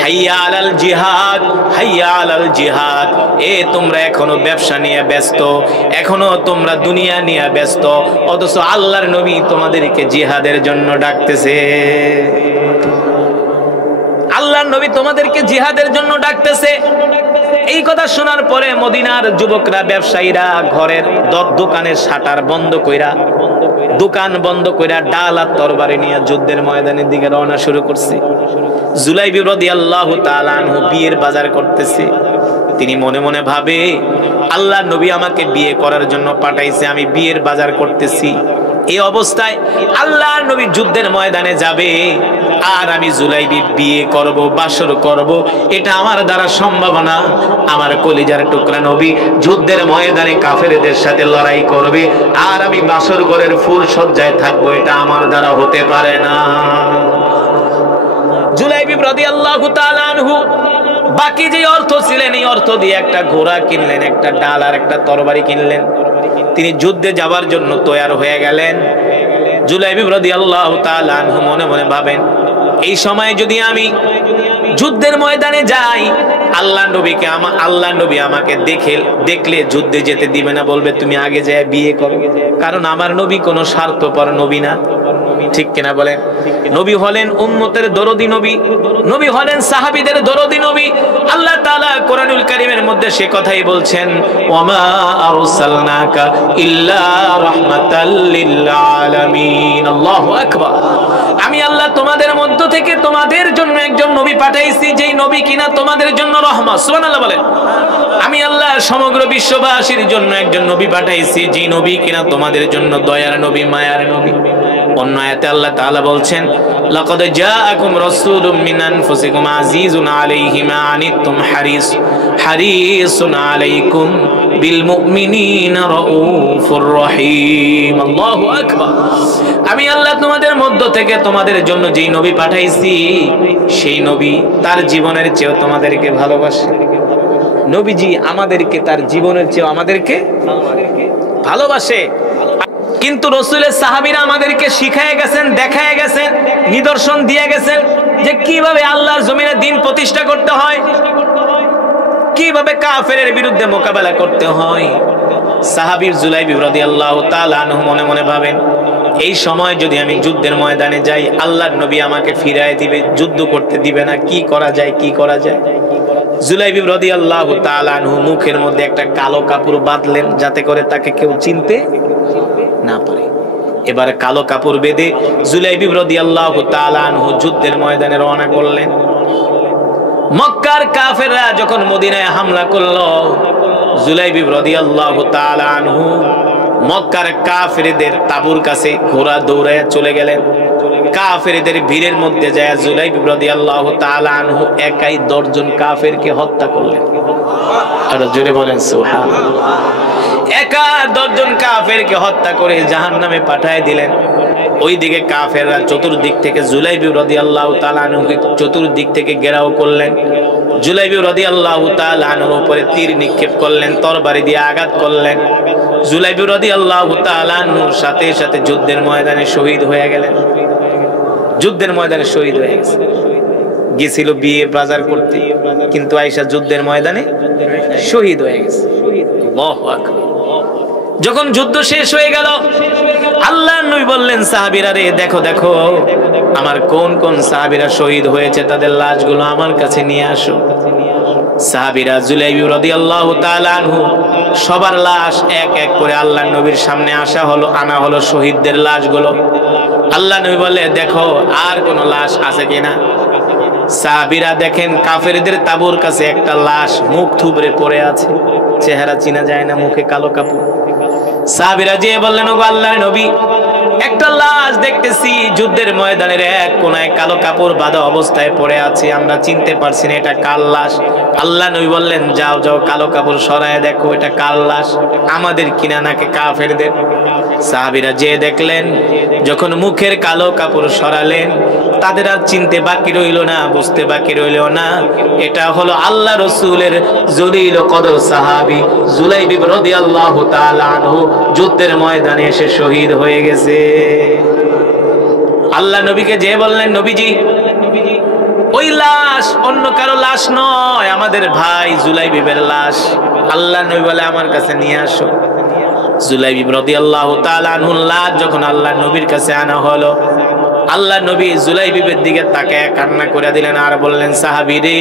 হাইয়া আলাল জিহাদ, হাইয়া আলাল জিহাদ। এ তোমরা এখনো ব্যবসা নিয়ে ব্যস্ত, এখনো তোমরা দুনিয়া নিয়ে ব্যস্ত, অথচ আল্লাহর নবী তোমাদেরকে জিহাদের জন্য ডাকতেছে। আল্লাহর নবী তোমাদেরকে জিহাদের জন্য ডাকতেছে। এই কথা শোনার পরে মদিনার যুবকরা, ব্যবসায়ীরা ঘরের দোকানের শাটার বন্ধ কইরা, দোকান বন্ধ কইরা ডাল আর তরবারি নিয়ে যুদ্ধের ময়দানের দিকে রওনা শুরু করছে। জুলাইবি রাদিয়াল্লাহু তাআলা আনহু বিয়ের বাজার করতেছে। তিনি মনে মনে ভাবে, আল্লাহর নবী আমাকে বিয়ে করার জন্য পাঠাইছে, আমি বিয়ের বাজার করতেছি। এই অবস্থায় আল্লাহর নবী যুদ্ধের ময়দানে যাবে আর আমি জুলাইবি বিয়ে করব, বাসর করব, এটা আমার দ্বারা সম্ভব না। আমার কলিজার টুকরা নবী যুদ্ধের ময়দানে কাফেরদের সাথে লড়াই করবে আর আমি বাসর ঘরের ফুল সজ্জায় থাকবো, এটা আমার দ্বারা হতে পারে না। জুলাইবি রাদিয়াল্লাহু তাআলা আনহু বাকি যে অর্থ ছিলেন, এই অর্থ দিয়ে একটা ঘোড়া কিনলেন, একটা ডাল আর একটা তরবারি কিনলেন। তিনি যুদ্ধে যাবার জন্য তৈয়ার হয়ে গেলেন। জুলাইবি রাদিয়াল্লাহু তাআলা আনহু মনে মনে ভাবেন, এই সময় যদি আমি যুদ্ধের ময়দানে যাই, আল্লাহর নবী আমাকে দেখলে যুদ্ধে যেতে দিবে না, বলবে তুমি আগে যায় বিয়ে করো। কারণ আমার নবী কোনো স্বার্থপর নবী না, ঠিক কিনা বলেন? নবী হলেন উম্মতের দরদি নবী, নবী হলেন সাহাবীদের দরদি নবী। আল্লাহ তাআলা কোরআনুল কারীমের মধ্যে সে কথাই বলছেন, ওয়ামা আরসালনাকা ইল্লা রাহমাতাল লিল আলামিন। আল্লাহু আকবার। আমি আল্লাহ তোমাদের মধ্য থেকে তোমাদের জন্য একজন নবী পাঠাইছি, যেই নবী কিনা তোমাদের জন্য রহমত। সুবহানাল্লাহ বলেন। আমি আল্লাহ সমগ্র বিশ্ববাসীর জন্য একজন নবী পাঠাইছি, যেই নবী কিনা তোমাদের জন্য দয়ার নবী, মায়ার নবী। অন্য আয়াতে আল্লাহ তাআলা বলছেন, লাকাদ জাআকুম রাসূলুম মিন আনফুসিকুম আজিজুন আলাইহি মা আনিতুম হারিসুন আলাইকুম বিল মুমিনিনা রাউফুর রহিম। আল্লাহু আকবার। আমি আল্লাহ তোমাদের মধ্য থেকে তোমাদের জন্য যেই নবী পাঠাইছি, সেই নবী তার জীবনের চেয়েও তোমাদেরকে ভালোবাসে। নবীজি আমাদেরকে তার জীবনের চেয়েও আমাদেরকে ভালোবাসে। কিন্তু রাসূলের সাহাবীরা আমাদেরকে শিখায় গেছেন, দেখায় গেছেন, নিদর্শন দিয়ে গেছেন যে কিভাবে আল্লাহর জমিনে দ্বীন প্রতিষ্ঠা করতে হয়, কিভাবে কাফেরের বিরুদ্ধে মোকাবেলা করতে হয়। সাহাবী জুলাইবি রাদিয়াল্লাহু তাআলা আনহু মনে মনে ভাবেন, এই সময় যদি আমি যুদ্ধের ময়দানে যাই, আল্লাহর নবী আমাকে ফিরায় দিবে, যুদ্ধ করতে দিবে না। কি করা যায়, কি করা যায়? জুলাইবি রাদিয়াল্লাহু তাআলা আনহু মুখের মধ্যে একটা কালো কাপড় বাঁধলেন, যাতে করে তাকে কেউ চিনতে না পারে। এবারে কালো কাপড় বেঁধে জুলাইবি রাদিয়াল্লাহু তাআলা আনহু যুদ্ধের ময়দানে রওনা করলেন। মক্কার কাফেররা যখন মদিনায় হামলা করলো, জুলাইবি রাদিয়াল্লাহু তাআলা আনহু মক্কার কাফেরদের তাঁবুর কাছে ঘোড়া দৌড়ায় চলে গেলেন। কাফেরদের ভিড়ের মধ্যে যায় জুলাইবি রাদিয়াল্লাহু তাআলা আনহু একাই 10 জন কাফেরকে হত্যা করলেন। আর জোরে বলেন সুবহানাল্লাহ। একা 10 জন কাফেরকে হত্যা করে জাহান্নামে পাঠিয়ে দিলেন। ওইদিকে কাফেররা চতুর্দিক থেকে জুলাইবি রাদিয়াল্লাহু তাআলা আনহুকে চতুর্দিক থেকে ঘেরাও করলেন। জুলাইবি রাদিয়াল্লাহু তাআলা আনহুর উপরে তীর নিক্ষেপ করলেন, তরবারি দিয়ে আঘাত করলেন। জুলাইবি রাদিয়াল্লাহু তাআলা আনহুর সাথে সাথে যুদ্ধের ময়দানে শহীদ হয়ে গেলেন। যুদ্ধের ময়দানে শহীদ হয়ে গেছে। গেছিল বিয়ে বাজার করতে, কিন্তু আয়েশা যুদ্ধের ময়দানে শহীদ হয়ে গেছে। আল্লাহু আকবার। যখন যুদ্ধ শেষ হয়ে গেল, আল্লাহর নবী বললেন, সাহাবীরা রে, দেখো দেখো আমার কোন কোন সাহাবীরা শহীদ হয়েছে, তাদের লাশগুলো আমার কাছে নিয়ে আসো। সাহাবীরা জুলাইবি রাদিয়াল্লাহু তাআলা আনহু সবার লাশ এক এক করে আল্লাহর নবীর সামনে আনা হলো শহীদদের লাশগুলো। আল্লাহর নবী বলে, দেখো আর কোন লাশ আছে কিনা। সাহাবীরা দেখেন কাফেরদের তাঁবুর কাছে একটা লাশ মুখ থুবড়ে পড়ে আছে, চেহারা চিনা যায় না, মুখে কালো কাপড়। সাহাবীরা যেয়ে বললেন, ওগো আল্লাহর নবী, একটা লাশ দেখতেছি যুদ্ধের ময়দানের এক কোনায় কালো কাপড় বাঁধা অবস্থায় পড়ে আছে, আমরা চিনতে পারছি না এটা কার লাশ। আল্লাহ নবী বললেন, যাও যাও কালো কাপড় সরায় দেখো এটা কার লাশ, আমাদের কিনা নাকি কাফেরদের। সাহাবীরা যে দেখলেন, যখন মুখের কালো কাপড় সরালেন, তাদের আর চিনতে বাকি রইল না, বুঝতে বাকি রইল না, এটা হলো আল্লাহ রসুলের জলিল কদর সাহাবী জুলাইবিব রাদিয়াল্লাহু তাআলা আনহু, যুদ্ধের ময়দানে এসে শহীদ হয়ে গেছে। আল্লাহ নবীকে যে বললেন, নবীজি ওই লাশ অন্য কারো লাশ নয়, আমাদের ভাই জুলাইবিবের লাশ। আল্লাহ নবী বলে, আমার কাছে নিয়ে আসো। জুলাইবিব রাদিয়াল্লাহু তাআলা আনহুর লাশ যখন আল্লাহ নবীর কাছে আনা হলো, আল্লাহ নবী জুলাইবিবের দিকে তাকায় কান্না করে দিলেন আর বললেন, সাহাবী রে,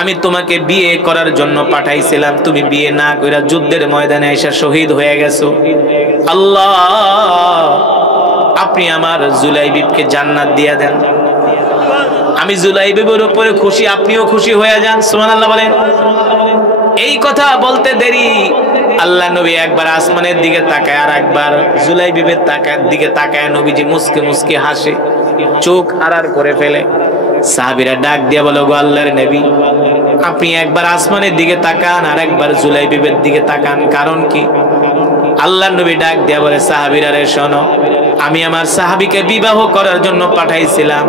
আমি তোমাকে বিয়ে করার জন্য পাঠাইছিলাম, তুমি বিয়ে না কইরা যুদ্ধের ময়দানে এসে শহীদ হয়ে গেছো। আল্লাহ আপনি আমার জুলাইবিবকে জান্নাত দিয়া দেন। আমি জুলাইবিবের উপরে খুশি, আপনিও খুশি হয়ে যান। সুবহানাল্লাহ বলেন। এই কথা বলতে দেরি, আল্লাহ নবী একবার আসমানের দিকে তাকায় আর একবার জুলাইবিবের দিকে তাকায়, নবীজি মুস্কে মুস্কে হাসে, চোখ আড়ার করে ফেলে। সাহাবীরা ডাক দিয়ে বলে, গো আল্লাহর নবী, আপনি একবার আসমানের দিকে তাকান আর একবার জুলাইবিবের দিকে তাকান, কারণ কি? আল্লাহর নবী ডাক দিয়ে বলে, সাহাবীরা রে শোনো, আমি আমার সাহাবীকে বিবাহ করার জন্য পাঠাইছিলাম,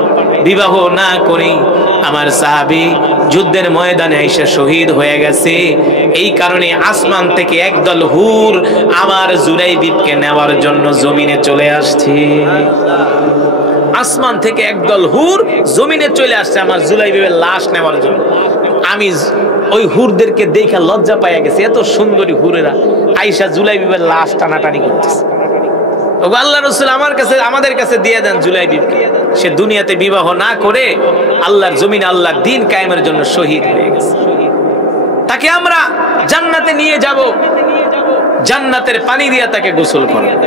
বিবাহ না করি আমার সাহাবী যুদ্ধের ময়দানে এসে শহীদ হয়ে গেছে। এই কারণে আসমান থেকে একদল হুর আমার জুলাইবিবকে নেওয়ার জন্য জমিনে চলে আসছে। আসমান থেকে একদল হুর জমিনে চলে আসছে আমার জুলাইবিবের লাশ নেওয়ার জন্য। আমি ওই হুরদেরকে দেখে লজ্জা পাইয়া গেছে, এত সুন্দরী হুরেরা আয়েশা জুলাইবিবের লাশ টানাটানি করতেছে। ওগো আল্লাহর রাসূল, আমার কাছে আমাদের কাছে দিয়ে দেন জুলাইবিবকে। সে দুনিয়াতে বিবাহ না করে আল্লাহর জমিনে আল্লাহর দ্বীন কায়েমের জন্য শহীদ হয়ে গেছে। তাকে আমরা জান্নাতে নিয়ে যাব, জান্নাতের পানি দিয়ে তাকে গোসল করাবো।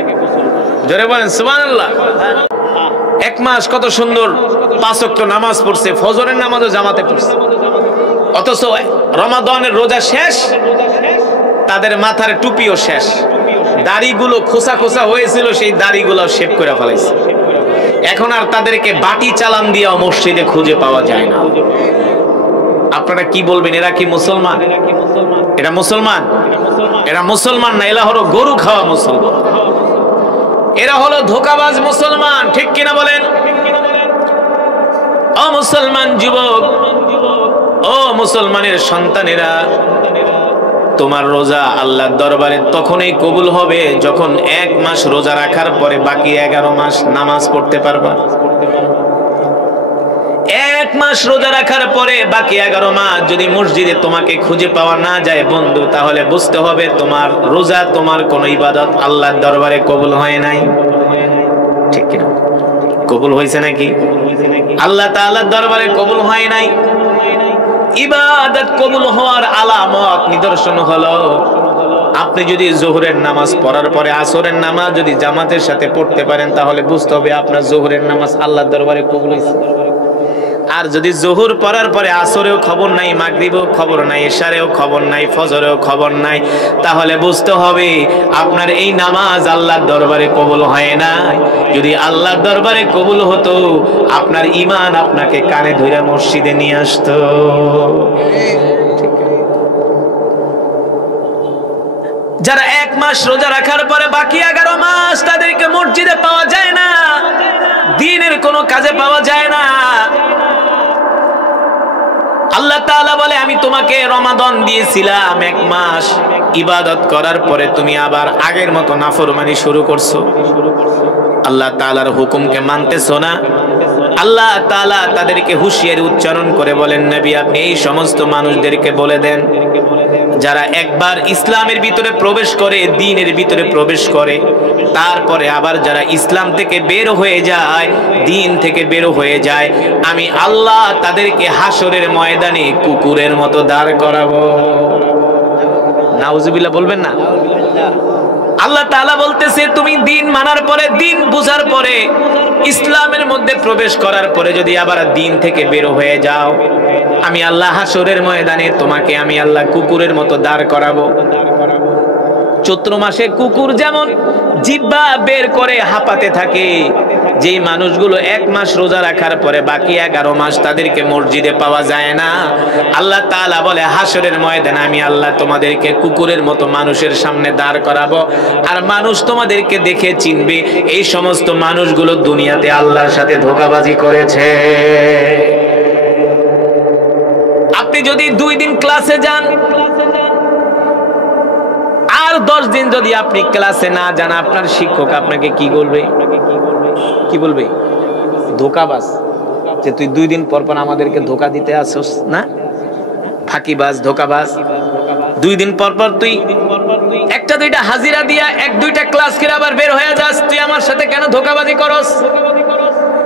জোরে বলেন সুবহানাল্লাহ। এক মাস কত সুন্দর 5 ওয়াক্ত নামাজ পড়ছে, ফজরের নামাজও জামাতে পড়ছে, অথচ রমাদানের রোজা শেষ, তাদের মাথার টুপিও শেষ, দাড়িগুলো খোসা খোসা হয়েছিল, সেই দাড়িগুলো শেভ করে ফেলাইছে। এখন আর তাদেরকে বাটি চালান দিয়েও মসজিদে খুঁজে পাওয়া যায় না। আপনারা কি বলবেন, এরা কি মুসলমান? এরা মুসলমান? এরা মুসলমান না, এরা হলো গরু খাওয়া মুসলমান, এরা হলো ধোঁকাবাজ মুসলমান। ঠিক কিনা বলেন? ও মুসলমান যুবক, ও মুসলমানের সন্তানেরা, তোমার রোজা আল্লাহর দরবারে তখনই কবুল হবে যখন 1 মাস রোজা রাখার পরে বাকি 11 মাস নামাজ পড়তে পারবা। 1 মাস রোজা রাখার পরে বাকি 11 মাস যদি মসজিদে তোমাকে খুঁজে পাওয়া না যায় বন্ধু, তাহলে বুঝতে হবে তোমার রোজা, তোমার কোন ইবাদত আল্লাহর দরবারে কবুল হয় নাই। ঠিক কিনা? কবুল হয়েছে নাকি? আল্লাহ তাআলার দরবারে কবুল হয় নাই। ইবাদত কবুল হওয়ার আলামত নিদর্শন হলো, আপনি যদি যোহরের নামাজ পড়ার পরে আসরের নামাজ যদি জামাতের সাথে পড়তে পারেন, তাহলে বুঝতে হবে আপনার যোহরের নামাজ আল্লাহর দরবারে কবুল হয়েছে। আর যদি যোহর পড়ার পরে আসরেও খবর নাই, মাগরিবেও খবর নাই, ইশারেও খবর নাই, ফজরেও খবর নাই, তাহলে বুঝতে হবে আপনার এই নামাজ আল্লাহর দরবারে কবুল হয় না। যদি আল্লাহর দরবারে কবুল হতো, আপনার ঈমান আপনাকে কানে ধরে মসজিদে নিয়ে আসতো। যারা 1 মাস রোজা রাখার পরে বাকি 11 মাস তাদেরকে মসজিদে পাওয়া যায় না, দ্বীনের কোনো কাজে পাওয়া যায় না। আল্লাহ তাআলা বলে, আমি তোমাকে রমাদান দিয়েছিলাম 1 মাস, ইবাদত করার পরে তুমি আবার আগের মতো নাফরমানি শুরু করছো, আল্লাহ তাআলার হুকুমকে মানতেছো না। আল্লাহ তাআলা তাদেরকে হুঁশিয়ারি উচ্চারণ করে বলেন, নবী আপনি এই সমস্ত মানুষদেরকে বলে দেন, যারা একবার ইসলামের ভিতরে প্রবেশ করে, দ্বীনের ভিতরে প্রবেশ করে, তারপরে আবার যারা ইসলাম থেকে বের হয়ে যায়, দ্বীন থেকে বের হয়ে যায়, আমি আল্লাহ তাদেরকে হাসরের ময়দানে কুকুরের মতো দাঁড় করাবো। নাউজুবিল্লাহ বলবেন না? আল্লাহ তাআলা বলতেছে, তুমি দ্বীন মানার পরে, দ্বীন বুঝার পরে, ইসলামের মধ্যে প্রবেশ করার পরে যদি আবার দ্বীন থেকে বের হয়ে যাও, আমি আল্লাহ হাসরের ময়দানে তোমাকে আমি আল্লাহ কুকুরের মতো দাঁড় করাবো। চৈত্র মাসে কুকুর যেমন জিহ্বা বের করে হাঁপাতে থাকে, যেই মানুষগুলো 1 মাস রোজা রাখার পরে বাকি 11 মাস তাদেরকে মসজিদে পাওয়া যায় না, আল্লাহ তাআলা বলে হাসরের ময়দানে আমি আল্লাহ তোমাদেরকে কুকুরের মতো মানুষের সামনে দাঁড় করাবো, আর মানুষ তোমাদেরকে দেখে চিনবে এই সমস্ত মানুষগুলো দুনিয়াতে আল্লাহর সাথে ধোঁকাবাজি করেছে। আপনি যদি 2 দিন ক্লাসে যান আর 10 দিন যদি আপনি ক্লাসে না যান, আপনার শিক্ষক আপনাকে কি বলবে? কি বলবে? ধোঁকাবাজ, যে তুই 2 দিন পর পর আমাদেরকে ধোঁকা দিতে আসছস না, ফাঁকিবাজ, ধোঁকাবাজ। 2 দিন পর পর তুই 1-2টা হাজিরা দিয়া 1-2টা ক্লাস করে আবার বের হয়ে যাস, তুই আমার সাথে কেন ধোঁকাবাজি করস?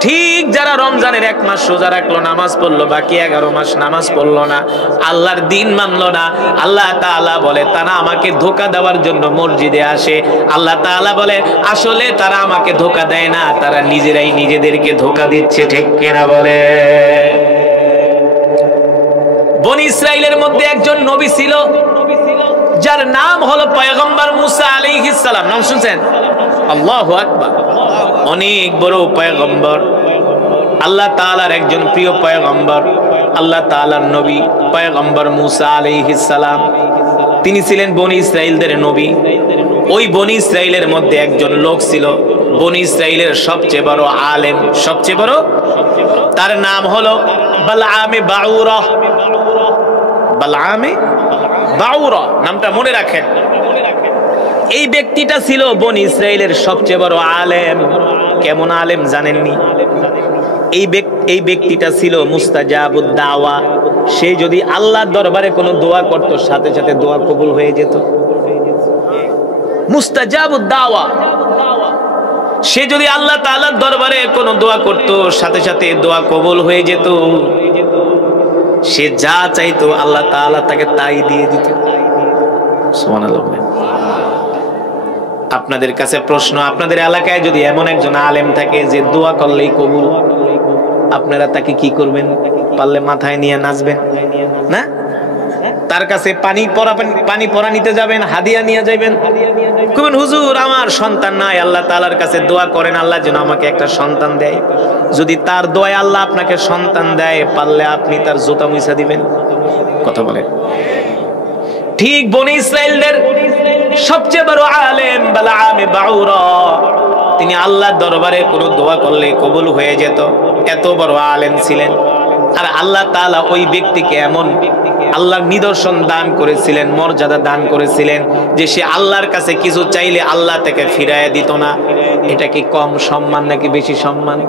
ঠিক যারা রমজানের 1 মাস রোজা রাখলো, নামাজ পড়লো, বাকি 11 মাস নামাজ পড়লো না, আল্লাহর দিন মানলো না, আল্লাহ তাআলা বলে তারা আমাকে ধোঁকা দেওয়ার জন্য মসজিদে আসে। আল্লাহ তাআলা বলে আসলে তারা আমাকে ধোঁকা দেয় না, তারা নিজেরাই নিজেদেরকে ধোঁকা দিচ্ছে। ঠিক কিনা বলে? বনি ইসরাইলের মধ্যে একজন নবী ছিল যার নাম হলো পয়গম্বর মুসা আলাইহিস সালাম। নাম শুনছেন? আল্লাহু আকবার। অনেক বড় পয়গম্বর, আল্লাহ তাআলার একজন প্রিয় পয়গম্বর, আল্লাহ তাআলার নবী পয়গম্বর মুসা আলাইহিস সালাম। তিনি ছিলেন বনি ইসরাইলদের নবী। ওই বনি ইসরাইলের মধ্যে একজন লোক ছিল, বনি ইসরাইলের সবচেয়ে বড় আলেম, সবচেয়ে বড়, তার নাম হলো বালআমে বাউরা। বালআমে বাউরা নামটা মনে রাখেন। এই ব্যক্তিটা ছিল বনি ইসরাইলের সবচেয়ে বড় আলেম। কেমন আলেম জানেননি? এই ব্যক্তিটা ছিল মুস্তাজাবুদ দাওয়া। সে যদি আল্লাহর দরবারে কোনো দোয়া করত, সাথে সাথে দোয়া কবুল হয়ে যেত। মুস্তাজাবুদ দাওয়া। সে যদি আল্লাহ তাআলার দরবারে কোনো দোয়া করত, সাথে সাথে দোয়া কবুল হয়ে যেত। সে যা চাইতো আল্লাহ তাআলা তাকে তাই দিয়ে দিত। সুবহানাল্লাহ। আপনাদের কাছে প্রশ্ন, আপনাদের এলাকায় যদি এমন একজন আলেম থাকে যে দোয়া করলেই কবুল, আপনারা তাকে কি করবেন? পারলে মাথায় নিয়ে নাচবেন না? তার কাছে পানি পরা নিতে যাবেন, হাদিয়া নিয়ে যাবেন, কবেন হুজুর আমার সন্তান নাই, আল্লাহ তাআলার কাছে দোয়া করেন আল্লাহ যেন আমাকে একটা সন্তান দেয়। যদি তার দোয়ায় আল্লাহ আপনাকে সন্তান দেয়, পারলে আপনি তার জুতা মুছা দিবেন। কথা বলেন। ঠিক বনি ইসরাইলদের সবচেয়ে বড় আলেম বালআমে বাউরা, তিনি আল্লাহর দরবারে কোনো দোয়া করলে কবুল হয়ে যেত। এত বড় আলেম ছিলেন। আর আল্লাহ তাআলা ওই ব্যক্তিকে এমন আল্লাহর নিদর্শন দান করেছিলেন, মর্যাদা দান করেছিলেন যে সে আল্লাহর কাছে কিছু চাইলে আল্লাহ তাকে ফিরাইয়া দিত না। এটা কি কম সম্মান নাকি বেশি সম্মান?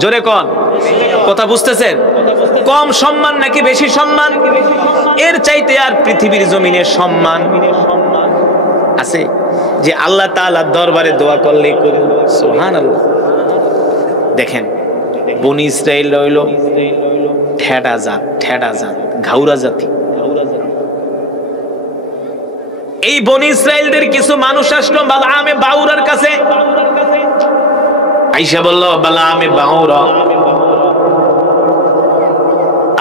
জোরে কোন কথা বুঝতেছেন? কম সম্মান নাকি বেশি সম্মান? এর চাইতে আর পৃথিবীর জমিনে সম্মান আছে যে আল্লাহ তাআলার দরবারে দোয়া করলে কবুল? সুবহানাল্লাহ। দেখেন বনি ইসরাইল রইল ঠেডা জাত, ঘাউরা জাতি। এই বনি ইসরাইলদের কিছু মানুষ আসলো বালআমে বাউরার কাছে, আয়েশা বলল, বালআমে বাউরা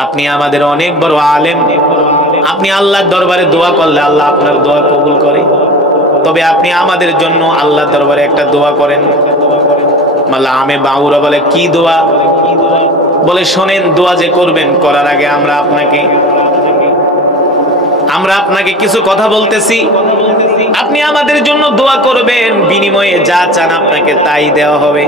আপনি আমাদের অনেক বড় আলেম, আপনি আল্লাহর দরবারে দোয়া করলে আল্লাহ আপনার দোয়া কবুল করে, তবে আপনি আমাদের জন্য আল্লাহর দরবারে একটা দোয়া করেন। বালআমে বাউরা বলে, কি দোয়া? বলে, শোনেন, দোয়া যে করবেন করার আগে আমরা আপনাকে কিছু কথা বলতেছি, আপনি আমাদের জন্য দোয়া করবেন, বিনিময়ে যা চান আপনাকে তাই দেওয়া হবে।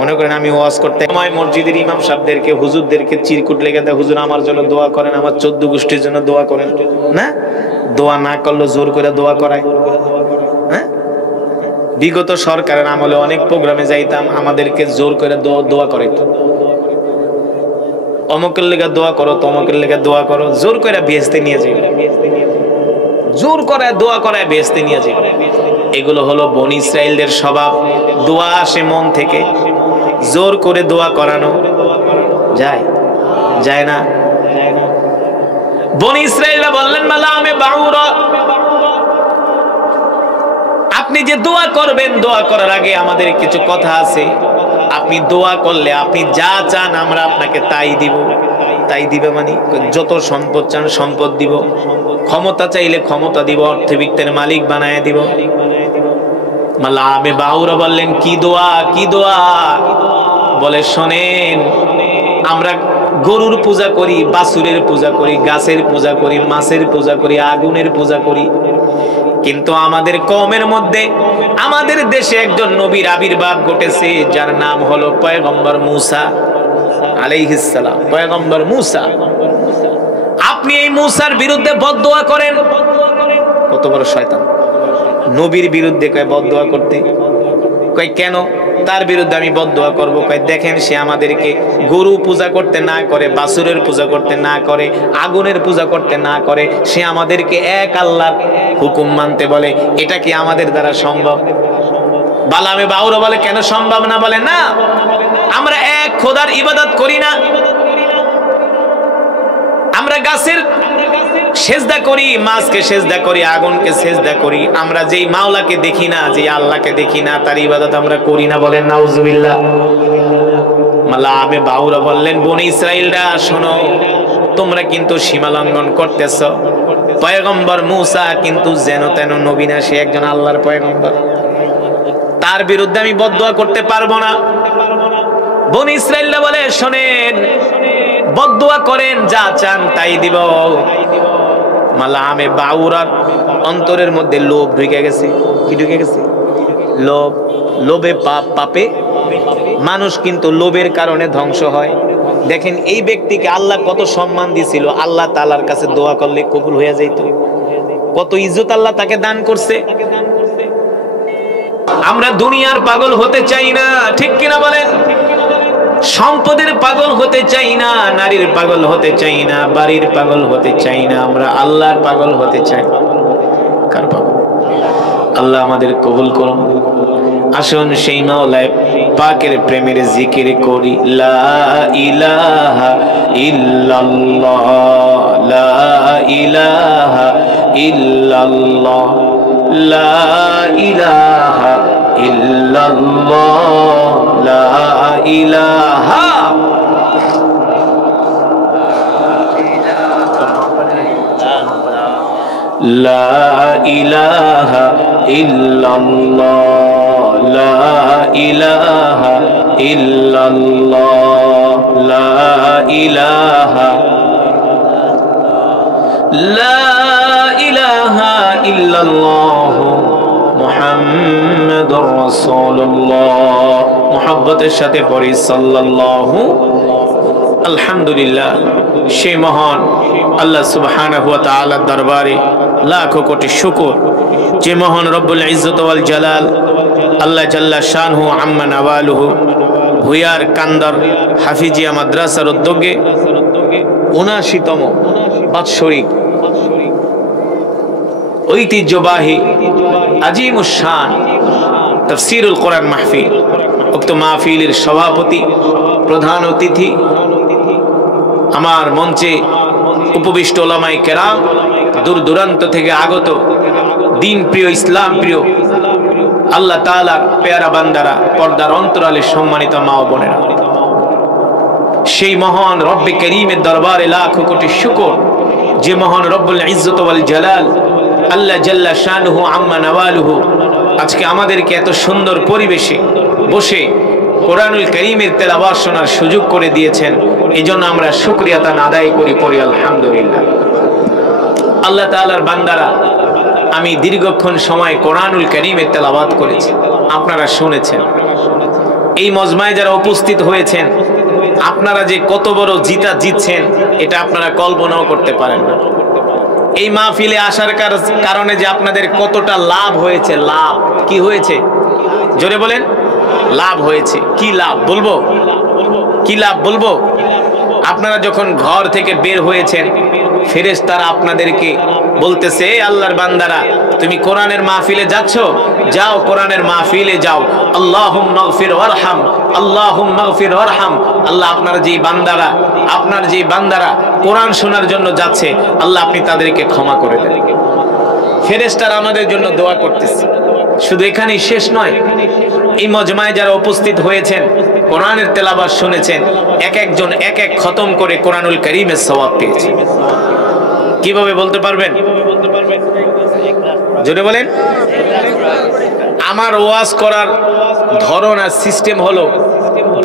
মনে করেন আমি ওয়াজ করতে সময় মসজিদের ইমাম সাহেবদেরকে, হুজুরদেরকে চিরকুট লেগে দেয়, হুজুর আমার জন্য দোয়া করেন, আমার 14 গোষ্ঠীর জন্য দোয়া করেন। না, দোয়া না করলে জোর করে দোয়া করায়। হ্যাঁ, বিগত সরকারের আমলে অনেক প্রোগ্রামে যাইতাম, আমাদেরকে জোর করে দোয়া করাইতো। অমুকের লেগে দোয়া করো, তমুকের লেগে দোয়া করো, জোর করে বেহেশতে নিয়ে যাই, জোর করে দোয়া করায় বেহেশতে নিয়ে যাই। এগুলো হলো বনি ইসরাইলদের স্বভাব। দোয়া আসে মন থেকে, জোর করে দোয়া করানো যায় না। বনি ইসরাইলরা বললেন, বালআমে বাউরা আপনি যে দোয়া করবেন, দোয়া করার আগে আমাদের কিছু কথা আছে। আপনি দোয়া করলে আপনি যা চান আমরা আপনাকে তাই দিব, তাই দিবে, মানে যত সম্পদ চান সম্পদ দিব, ক্ষমতা চাইলে ক্ষমতা দিব, অর্থবিত্তের মালিক বানায় দিব। মাল্লা আবে বাউরা বললেন কি দোয়া, কি দোয়া? বলে শোনেন, আমরা গরুর পূজা করি, বাছুরের পূজা করি, গাছের পূজা করি, মাছের পূজা করি, আগুনের পূজা করি, কিন্তু আমাদের কওমের মধ্যে, আমাদের দেশে একজন নবীর আবির্ভাব ঘটেছে, যার নাম হলো পয়গম্বর মূসা আলাইহিস সালাম। পয়গম্বর মূসা, আপনি এই মূসার বিরুদ্ধে বদদোয়া করেন। কত বড় শয়তান! নবীর বিরুদ্ধে কয় বদদোয়া করতে। কয় কেন তার বিরুদ্ধে আমি বদদোয়া করব? কয় দেখেন, সে আমাদেরকে গরু পূজা করতে না করে, বাছুরের পূজা করতে না করে, আগুনের পূজা করতে না করে, সে আমাদেরকে এক আল্লাহর হুকুম মানতে বলে। এটা কি আমাদের দ্বারা সম্ভব? বালামে বাউরা বলে কেন সম্ভব না? বলে না, আমরা এক খোদার ইবাদত করি না, আমরা গাছের সেজদা করি, মাছকে সেজদা করি, আগুনকে সেজদা করি, আমরা যেই মাওলাকে দেখি না, যে আল্লাহকে দেখি না, তার ইবাদত আমরা করি না। বলেন নাউজুবিল্লাহ। মালা আবে বাউরা বললেন, বনি ইসরাইলরা শোনো, তোমরা কিন্তু সীমা লঙ্ঘন করতেছ। পয়গম্বর মূসা কিন্তু যেন তেন নবী না, সে একজন আল্লাহর পয়গম্বর, তার বিরুদ্ধে আমি বদদোয়া করতে পারবো না। বনি ইসরাইলরা বলে শোনেন, বদদোয়া করেন, যা চান তাই দিব। মালা আমে বাউরার অন্তরের মধ্যে লোভ ঢুকে গেছে। কি ঢুকে গেছে? লোভ। লোভে পাপ, পাপে মানুষ কিন্তু লোভের কারণে ধ্বংস হয়। দেখেন, এই ব্যক্তিকে আল্লাহ কত সম্মান দিছিল, আল্লাহ তাআলার কাছে দোয়া করলে কবুল হয়ে যাইত। কত ইজ্জত আল্লাহ তাকে দান করছে। আমরা দুনিয়ার পাগল হতে চাই না, ঠিক কিনা বলেন? সম্পদের পাগল হতে চাই না, নারীর পাগল হতে চাই না, বাড়ির পাগল হতে চাই না, আমরা আল্লাহর পাগল হতে চাই। কার পাগল? আল্লাহ আমাদের কবুল করুন। আসুন সেই মাওলায়ে পাকের প্রেমের জিকির করি। লা ইলাহা ইল্লাল্লাহ, লা ইলাহা ইল্লাল্লাহ, লা ইলাহা ইল্লাল্লাহ, লা ইলাহা। লা ইলাহা ইল্লাল্লাহ, লা ইলাহা ইল্লাল্লাহ, লা ইলাহা, লা ইলাহা ইল্লাল্লাহ মুহাম্মাদুর রাসূলুল্লাহ। মুহাব্বতের সাথে পড়ি সাল্লাল্লাহু। আলহামদুলিল্লাহ, সেই মহান আল্লাহ সুবহানাহু ওয়া তাআলার দরবারে লাখো কোটি শুকর, যে মহান রব্বুল ইজ্জত ওয়াল জালাল আল্লাহ জাল্লা শানহু আম্মা নাওয়ালুহু ভুয়ার কান্দর হাফিজিয়া মাদ্রাসার উদ্যোগে ৭৯তম বাৎসরিক ঐতিহ্যবাহী আজিমুশ শান তাফসীরুল কোরআন মাহফিল, উক্ত মাহফিলের সভাপতি, প্রধান অতিথি, আমার মঞ্চে উপবিষ্ট ওলামায়ে কেরাম, দূর দূরান্ত থেকে আগত দিন প্রিয়, ইসলাম প্রিয় আল্লাহ তাআলার পেয়ারা বান্দারা, পর্দার অন্তরালে সম্মানিত মা ও বোনেরা, সেই মহান রব্বে করিমের দরবারে লাখো কোটি শুকর, যে মহান রব্বুল ইজ্জত ওয়াল জালাল আল্লাহ জাল্লা শানুহু আম্মা নাওয়ালুহু আজকে আমাদেরকে এত সুন্দর পরিবেশে বসে কোরআনুল কারীমের তেলাওয়াত শোনার সুযোগ করে দিয়েছেন। এজন্য আমরা শুকরিয়া তান আদায় করি, পড়ি আলহামদুলিল্লাহ। আল্লাহ তাআলার বান্দারা, আমি দীর্ঘক্ষণ সময় কোরআনুল কারীমের তেলাওয়াত করেছি, আপনারা শুনেছেন। এই মজমায় যারা উপস্থিত হয়েছেন, আপনারা যে কত বড় জিতা জিতছেন এটা আপনারা কল্পনাও করতে পারেন না। এই মাহফিলে আসার কারণে যে আপনাদের কতটা লাভ হয়েছে, লাভ কি হয়েছে জোরে বলেন? লাভ হয়েছে। কি লাভ বলবো? কি লাভ বলবো? আপনারা যখন ঘর থেকে বের হয়েছেন, ফেরেশতারা আপনাদেরকে বলতেছে, আল্লাহর বান্দারা তুমি কোরআনের মাহফিলে যাচ্ছ, যাও কোরআনের মাহফিলে যাও। আল্লাহুম্মা গফির ওয়ারহাম, আল্লাহুম্মা গফির ওয়ারহাম। আল্লাহ আপনার যে বান্দারা কোরআন শোনার জন্য যাচ্ছে, আল্লাহ আপনি তাদেরকে ক্ষমা করে দেন। ফেরেশতারা আমাদের জন্য দোয়া করতেছে। শুধু এখানেই শেষ নয়, এই মজমায় যারা উপস্থিত হয়েছেন, কোরআনের তেলাওয়াত শুনেছেন, এক একজন এক এক খতম করে কোরআনুল কারীমের সওয়াব পেয়েছে। কিভাবে বলতে পারবেন? জোরে বলেন। আমার ওয়াজ করার ধরন আর সিস্টেম হলো,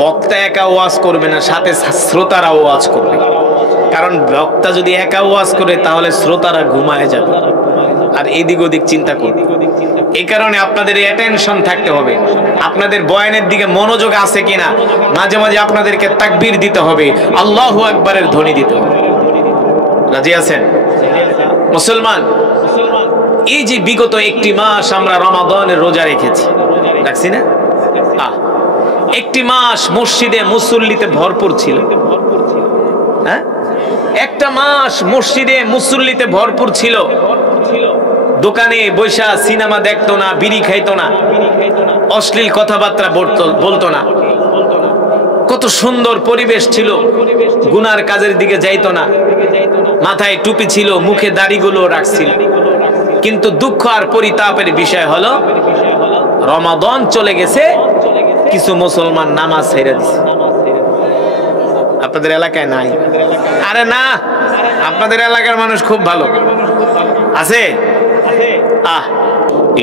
বক্তা একা ওয়াজ করবে না, সাথে শ্রোতারা ওয়াজ করবে। কারণ বক্তা যদি একা ওয়াজ করে তাহলে শ্রোতারা ঘুমায় যাবে আর এদিক ওদিক চিন্তা করবে। এই কারণে আপনাদের অ্যাটেনশন থাকতে হবে, আপনাদের বয়ানের দিকে মনোযোগ আছে কিনা। মাঝে মাঝে আপনাদেরকে তাকবীর দিতে হবে, আল্লাহু আকবারের ধ্বনি দিতে হবে। রাজি আছেন মুসলমান? এই যে বিগত একটি মাস আমরা রমাদানের রোজা রেখেছি, রাখছি না? একটি মাস মসজিদে মুসল্লিতে ভরপুর ছিল। হ্যাঁ, একটা মাস মসজিদে মুসল্লিতে ভরপুর ছিল। দোকানে বৈশা সিনেমা দেখতো না, বিড়ি খাইতো না, অশ্লীল কথাবার্তা বলতো না, কত সুন্দর পরিবেশ ছিল, গুনার কাজের দিকে যাইতো না, মাথায় টুপি ছিল, মুখে দাড়িগুলো রাখছিল। কিন্তু দুঃখ আর পরিতাপের বিষয় হলো রমাদান চলে গেছে, কিছু মুসলমান নামাজ ছেড়ে দিছে। আপনাদের এলাকায় নাই? আরে না, আপনাদের এলাকার মানুষ খুব ভালো আছে।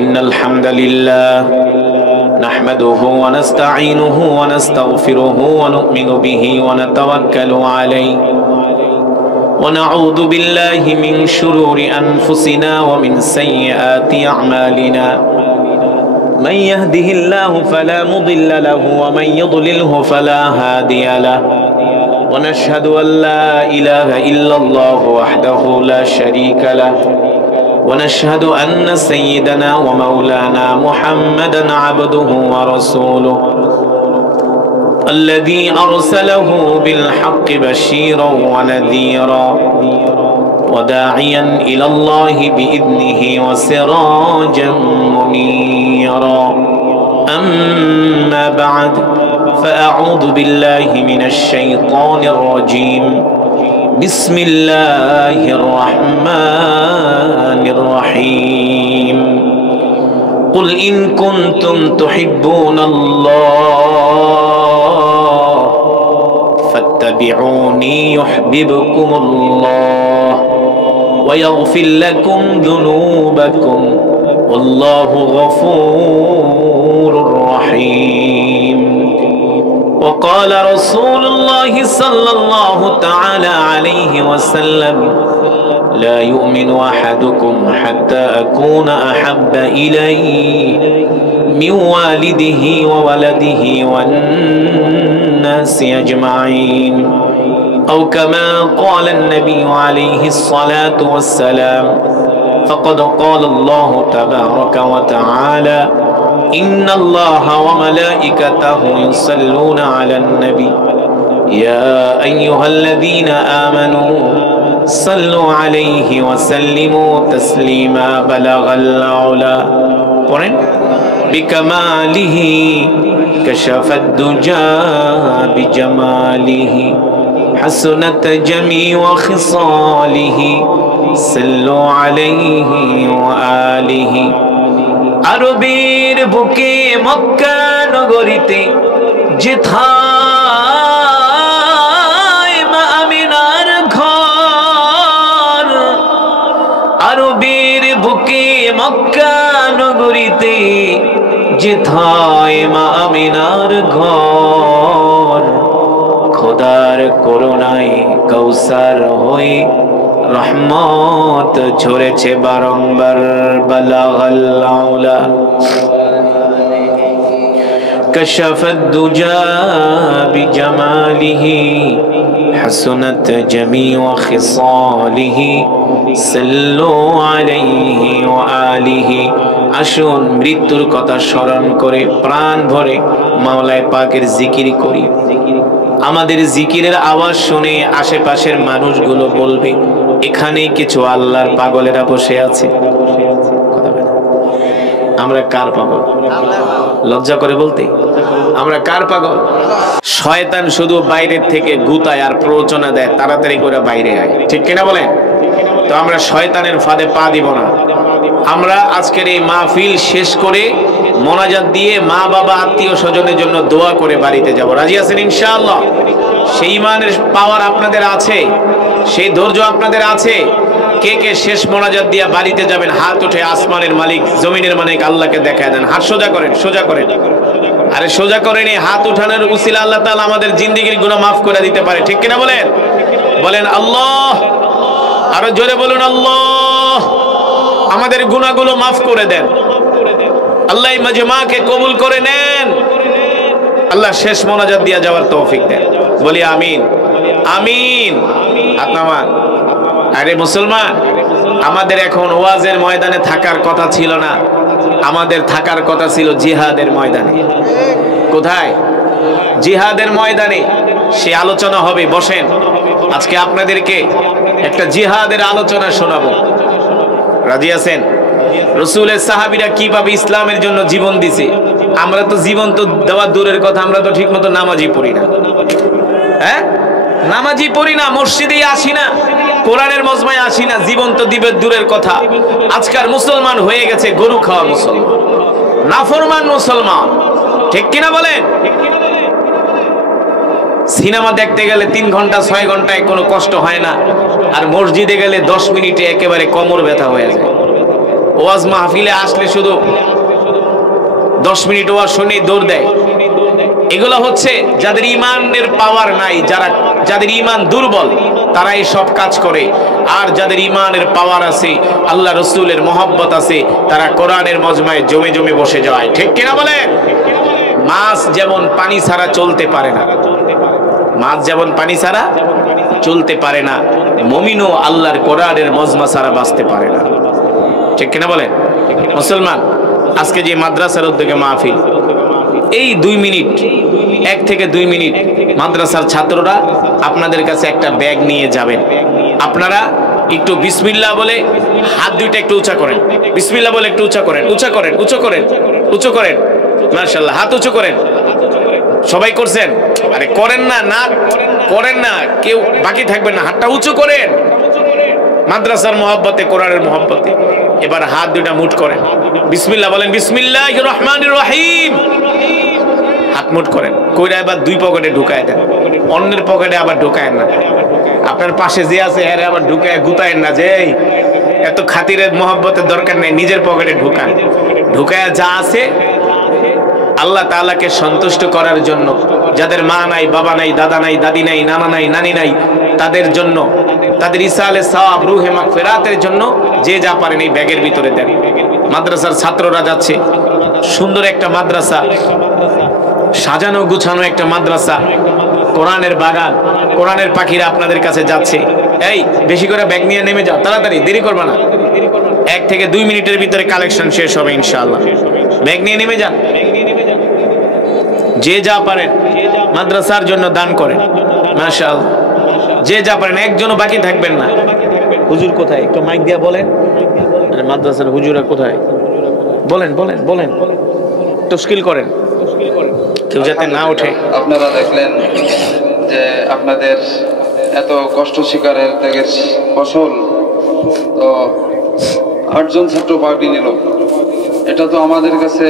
ইন্নাল হামদালিল্লাহ নাহমাদুহু ওয়া নাস্তাঈনুহু ওয়া নাস্তাগফিরুহু ওয়া নু'মিনু বিহি ওয়া নাতাওয়াক্কালু আলাইহি ওয়া নাউযু বিল্লাহি মিন শুরুরি আনফুসিনা ওয়া মিন সাইয়্যাতি আ'মালিনা। من يهده الله فلا مضل له ومن يضلله فلا هادي له ونشهد أن لا إله إلا الله وحده لا شريك له ونشهد أن سيدنا ومولانا محمدا عبده ورسوله الذي أرسله بالحق بشيرا ونذيرا وداعيا إلى الله بإذنه وسراجا منيرا. أما بعد فأعوذ بالله من الشيطان الرجيم. بسم الله الرحمن الرحيم. قل إن كنتم تحبون الله فاتبعوني يحببكم الله ويغفر لكم ذنوبكم والله غفور رحيم. وقال رسول الله صلى الله تعالى عليه وسلم لا يؤمن أحدكم حتى أكون أحب إليه من والده وولده والناس أجمعين أو كما قال النبي عليه الصلاة والسلام. فقد قال الله تبارك وتعالى إن الله وملائكته يصلون على النبي يا أيها الذين آمنوا صلوا عليه وسلموا تسليما. بلغ العلا بكماله كشف الدجى بجماله حسنت جميع خصاله صلوا عليه وآله. আরবের বুকে মক্কা নগরীতে যেথায় মা আমিনার ঘর, আরবের বুকে মক্কা নগরীতে যেথায় মা আমিনার ঘর, খোদার করুণায় কৌসার হয়ে রহমত ঝরেছে বারংবার। বালাগাল আউলা কাশাফাদ দুজা বিজামালিহি হাসনাত জামিউ খিসালিহি সাল্লু আলাইহি ওয়া আলিহি। আসুন মৃত্যুর কথা স্মরণ করে প্রাণ ভরে মাওলায়ে পাকের জিকির করি। আমাদের জিকিরের আওয়াজ শুনে আশেপাশের মানুষগুলো বলবে এখানে কিছু আল্লাহর পাগলেরা বসে আছে। আমরা কার পাগল? লজ্জা করে বলতে আমরা কার পাগল? শয়তান শুধু বাইরের থেকে গুতায় আর প্ররোচনা দেয়, তাড়াতাড়ি করে বাইরে আয়, ঠিক কিনা বলেন? তো আমরা শয়তানের ফাঁদে পা দিব না, আমরা আজকের এই মাহফিল শেষ করে মোনাজাত দিয়ে মা বাবা আত্মীয় স্বজনের জন্য দোয়া করে বাড়িতে যাব। রাজি আছেন ইনশাআল্লাহ? সেই ইমানের পাওয়ার আপনাদের আছে, সেই ধৈর্য আপনাদের আছে? কে কে শেষ মোনাজাত দিয়া বাড়িতে যাবেন হাত উঠে আসমানের মালিক জমিনের মালিক আল্লাহকে দেখায় দেন। হাত সোজা করেন, সোজা করেন। আরে সোজা করেন, এই হাত উঠানোর উসিলা আল্লাহ তাআলা আমাদের জিন্দেগীর গুনাহ মাফ করে দিতে পারে। ঠিক কিনা বলেন? বলেন আল্লাহ, আরো জোরে বলুন আল্লাহ। আমাদের গুনাহগুলো মাফ করে দেন আল্লাহ, এই মাজমাকে কবুল করে নেন আল্লাহ, শেষ মোনাজাত দিয়া যাওয়ার তৌফিক দেন। বলি আমিন, আমিন। হাত নামান। আরে মুসলমান, আমাদের এখন ওয়াজের ময়দানে থাকার কথা ছিল না, আমাদের থাকার কথা ছিল জিহাদের ময়দানে। কোথায়? জিহাদের ময়দানে। সে আলোচনা হবে, বসেন। আজকে আপনাদেরকে একটা জিহাদের আলোচনা শোনাবো। রাজি আছেন? রাসূলের সাহাবীরা কিভাবে ইসলামের জন্য জীবন দিছে। আমরা তো জীবন তো দেওয়া দূরের কথা, আমরা তো ঠিক মতো নামাজই পড়ি না। হ্যাঁ, নামাজই পড়ি না, মসজিদেই আসি না, কোরআনের মজমায় আসি না, জীবন তো দিবে দূরের কথা। আজকাল মুসলমান হয়ে গেছে গরু খাওয়া মুসলমান, নাফরমান মুসলমান। ঠিক কিনা বলেন? সিনেমা দেখতে গেলে 3 ঘন্টা 6 ঘন্টায় কোনো কষ্ট হয় না, আর মসজিদে গেলে 10 মিনিটে একেবারে কোমর ব্যথা হয়ে যায়। ওয়াজ মাহফিলে আসলে শুধু 10 মিনিট ওয়াজ শুনে দৌড় দেয়। এগুলো হচ্ছে যাদের ইমানের পাওয়ার নাই, যাদের ইমান দুর্বল, তারা এই সব কাজ করে। আর যাদের ইমানের পাওয়ার আছে, আল্লাহ রসুলের মহব্বত আছে, তারা কোরআনের মজমায় জমে জমে বসে যায়। ঠিক কিনা বলেন? মাছ যেমন পানি ছাড়া চলতে পারে না, মাছ যেমন পানি ছাড়া চলতে পারে না, মুমিনও আল্লাহর কোরআনের মজমা ছাড়া বাঁচতে পারে না। ঠিক কিনা বলেন? মুসলমান, আজকে যে মাদ্রাসার উদ্যোগে মাহফিল, এই 2 মিনিট, 1 থেকে 2 মিনিট মাদ্রাসার ছাত্ররা আপনাদের কাছে একটা ব্যাগ নিয়ে যাবেন। আপনারা একটু বিসমিল্লাহ বলে হাত দুইটা একটু উঁচা করেন। বিসমিল্লাহ বলে একটু উঁচা করেন, উঁচা করেন, উঁচু করেন, উঁচু করেন। মাশাআল্লাহ, হাত উঁচু করেন। সবাই করছেন? আরে করেন না, না করেন না, কেউ বাকি থাকবেন না, হাতটা উঁচু করেন। মাদ্রাসার মহব্বতে, কোরআনের মহব্বতে এবার হাত দুইটা মুঠ করেন, বিসমিল্লাহ বলেন, বিসমিল্লাহির রহমানির রহিম। হাত মুঠ করেন, কইরা এবার 2 পকেটে ঢুকায় দেন, অন্যের পকেটে আবার ঢুকায়েন না। আপনার পাশে যে আছে এর আবার ঢুকায় গুতায়েন না, যে এত খাতিরের মহব্বতের দরকার নেই, নিজের পকেটে ঢুকান। ঢুকায় যা আছে আল্লাহ তাআলাকে সন্তুষ্ট করার জন্য, যাদের মা নাই, বাবা নাই, দাদা নাই, দাদি নাই, নানা নাই, নানি নাই, তাদের জন্য, তাদের ইসালে সওয়াব, রুহে মাগফিরাতের জন্য যে যা পারেন এই ব্যাগের ভিতরে দেন। মাদ্রাসার ছাত্ররা যাচ্ছে, সুন্দর একটা মাদ্রাসা, সাজানো গুছানো একটা মাদ্রাসা, কোরআনের বাগান, কোরআনের পাখিরা আপনাদের কাছে যাচ্ছে। এই বেশি করে ব্যাগ নিয়ে নেমে যাও, তাড়াতাড়ি, দেরি করবা না। 1 থেকে 2 মিনিটের ভিতরে কালেকশন শেষ হবে ইনশাআল্লাহ। ব্যাগ নিয়ে নেমে যান। যে যা পারেন মাদ্রাসার জন্য দান করেন। মাশাআল্লাহ, যে যা পারেন, একজনও বাকি থাকবেন না। হুজুর কোথায়? একটু মাইক দিয়া বলেন। আরে মাদ্রাসার হুজুরা কোথায়? বলেন, বলেন, বলেন, তশকিল করেন, কেউ যাতে না ওঠে। আপনারা দেখলেন যে আপনাদের এত কষ্ট শিকারের ত্যাগের ফসল তো 8 জন ছাত্র পার্টি নিল। এটা তো আমাদের কাছে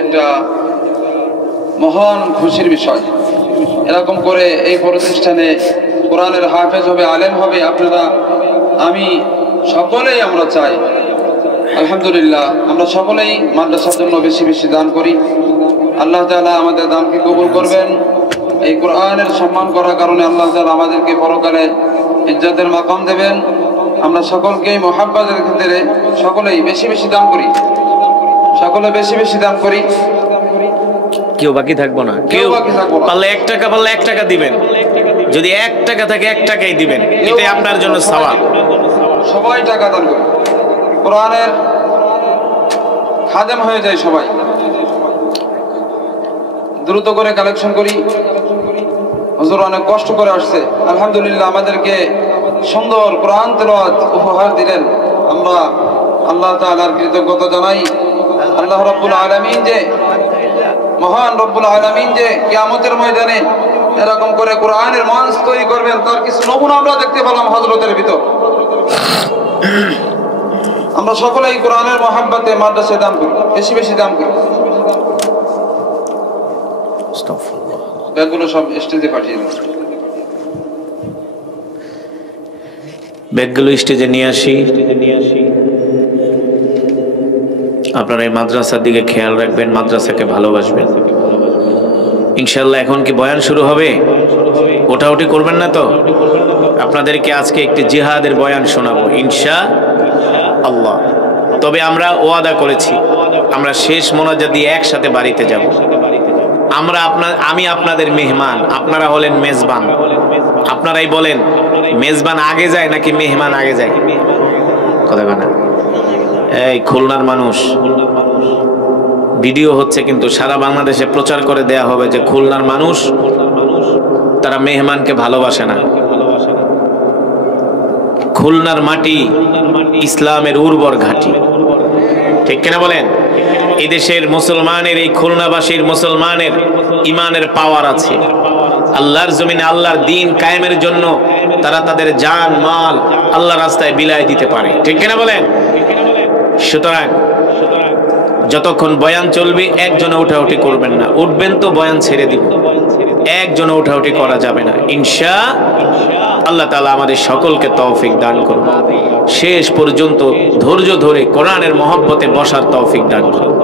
একটা মহান খুশির বিষয়। এরকম করে এই প্রতিষ্ঠানে কোরআনের হাফেজ হবে, আলেম হবে আপনারা, আমি সকলেই আমরা চাই। আলহামদুলিল্লাহ, আমরা সকলেই মাদ্রাসার জন্য বেশি বেশি দান করি। আল্লাহ তাআলা আমাদের দানকে কবুল করবেন। এই কোরআনের সম্মান করার কারণে আল্লাহ তাআলা আমাদেরকে পরকালে ইজ্জতের মাকাম দেবেন। আমরা সকলকেই মুহাব্বতের ক্ষেত্রে সকলেই বেশি বেশি দান করি, সকলে বেশি বেশি দান করি। কেউ বাকি থাকবো না, কেউ পারলে 1 টাকা, পারলে 1 টাকা দিবেন। যদি 1 টাকা থাকে 1 টাকাই দিবেন, এটাই আপনার জন্য সওয়াব। সবাই টাকা দান করি, কোরআনের খাদেম হয়ে যায় সবাই। দ্রুত করে কালেকশন করি। হুজুর অনেক কষ্ট করে আসছে, আলহামদুলিল্লাহ আমাদেরকে সুন্দর কোরআন তেলাওয়াত উপহার দিলেন। আমরা আল্লাহ তাআলার কৃতজ্ঞতা জানাই। আল্লাহ রাব্বুল আলামিন যে মহান রব্বুল আলামিন যে কিয়ামতের ময়দানে এরকম করে কোরআনের মঞ্চ তৈরি করবেন, তার কিছু নমুনা আমরা দেখতে পেলাম হযরতের ভিতর। আমরা সকলেই কোরআনের মহাব্বতে মাদ্রাসায় দান করি, বেশি বেশি দান করি। ব্যাগগুলো সব স্টেজে পাঠিয়ে দিন। ব্যাগগুলো স্টেজে নিয়ে আসি। আপনারা এই মাদ্রাসার দিকে খেয়াল রাখবেন, মাদ্রাসাকে ভালোবাসবেন। ইনশাল্লাহ এখন কি বয়ান শুরু হবে? ওঠাউঠি করবেন না তো? আপনাদেরকে আজকে একটি জিহাদের বয়ান শোনাবো ইনশাআল্লাহ। তবে আমরা ওয়াদা করেছি আমরা শেষ মোনাজাত দিয়ে একসাথে বাড়িতে যাব। আমি আপনাদের মেহমান, আপনারা হলেন মেজবান। আপনারাই বলেন মেজবান আগে যায় নাকি মেহমান আগে যায়? কথা বলেন। এই খুলনার মানুষ, ভিডিও হচ্ছে কিন্তু সারা বাংলাদেশে প্রচার করে দেয়া হবে যে খুলনার মানুষ তারা মেহমানকে ভালোবাসে না। খুলনার মাটি ইসলামের উর্বর ঘাঁটি, ঠিক কিনা বলেন? এদেশের মুসলমানের, এই খুলনাবাসীর মুসলমানের ইমানের পাওয়ার আছে। আল্লাহর জমিনে আল্লাহর দ্বীন কায়েমের জন্য তারা তাদের জান মাল আল্লাহর রাস্তায় বিলায় দিতে পারে, ঠিক কিনা বলেন? সুতরাং যতক্ষণ বয়ান চলবে একজনে উঠাউঠি করবেন না। উঠবেন তো বয়ান ছেড়ে দিব, একজনে উঠাউঠি করা যাবে না। ইনশাআল্লাহ তাআলা আমাদের সকলকে তৌফিক দান করুন। শেষ পর্যন্ত ধৈর্য ধরে কোরআনের মহব্বতে বসার তৌফিক দান করুন।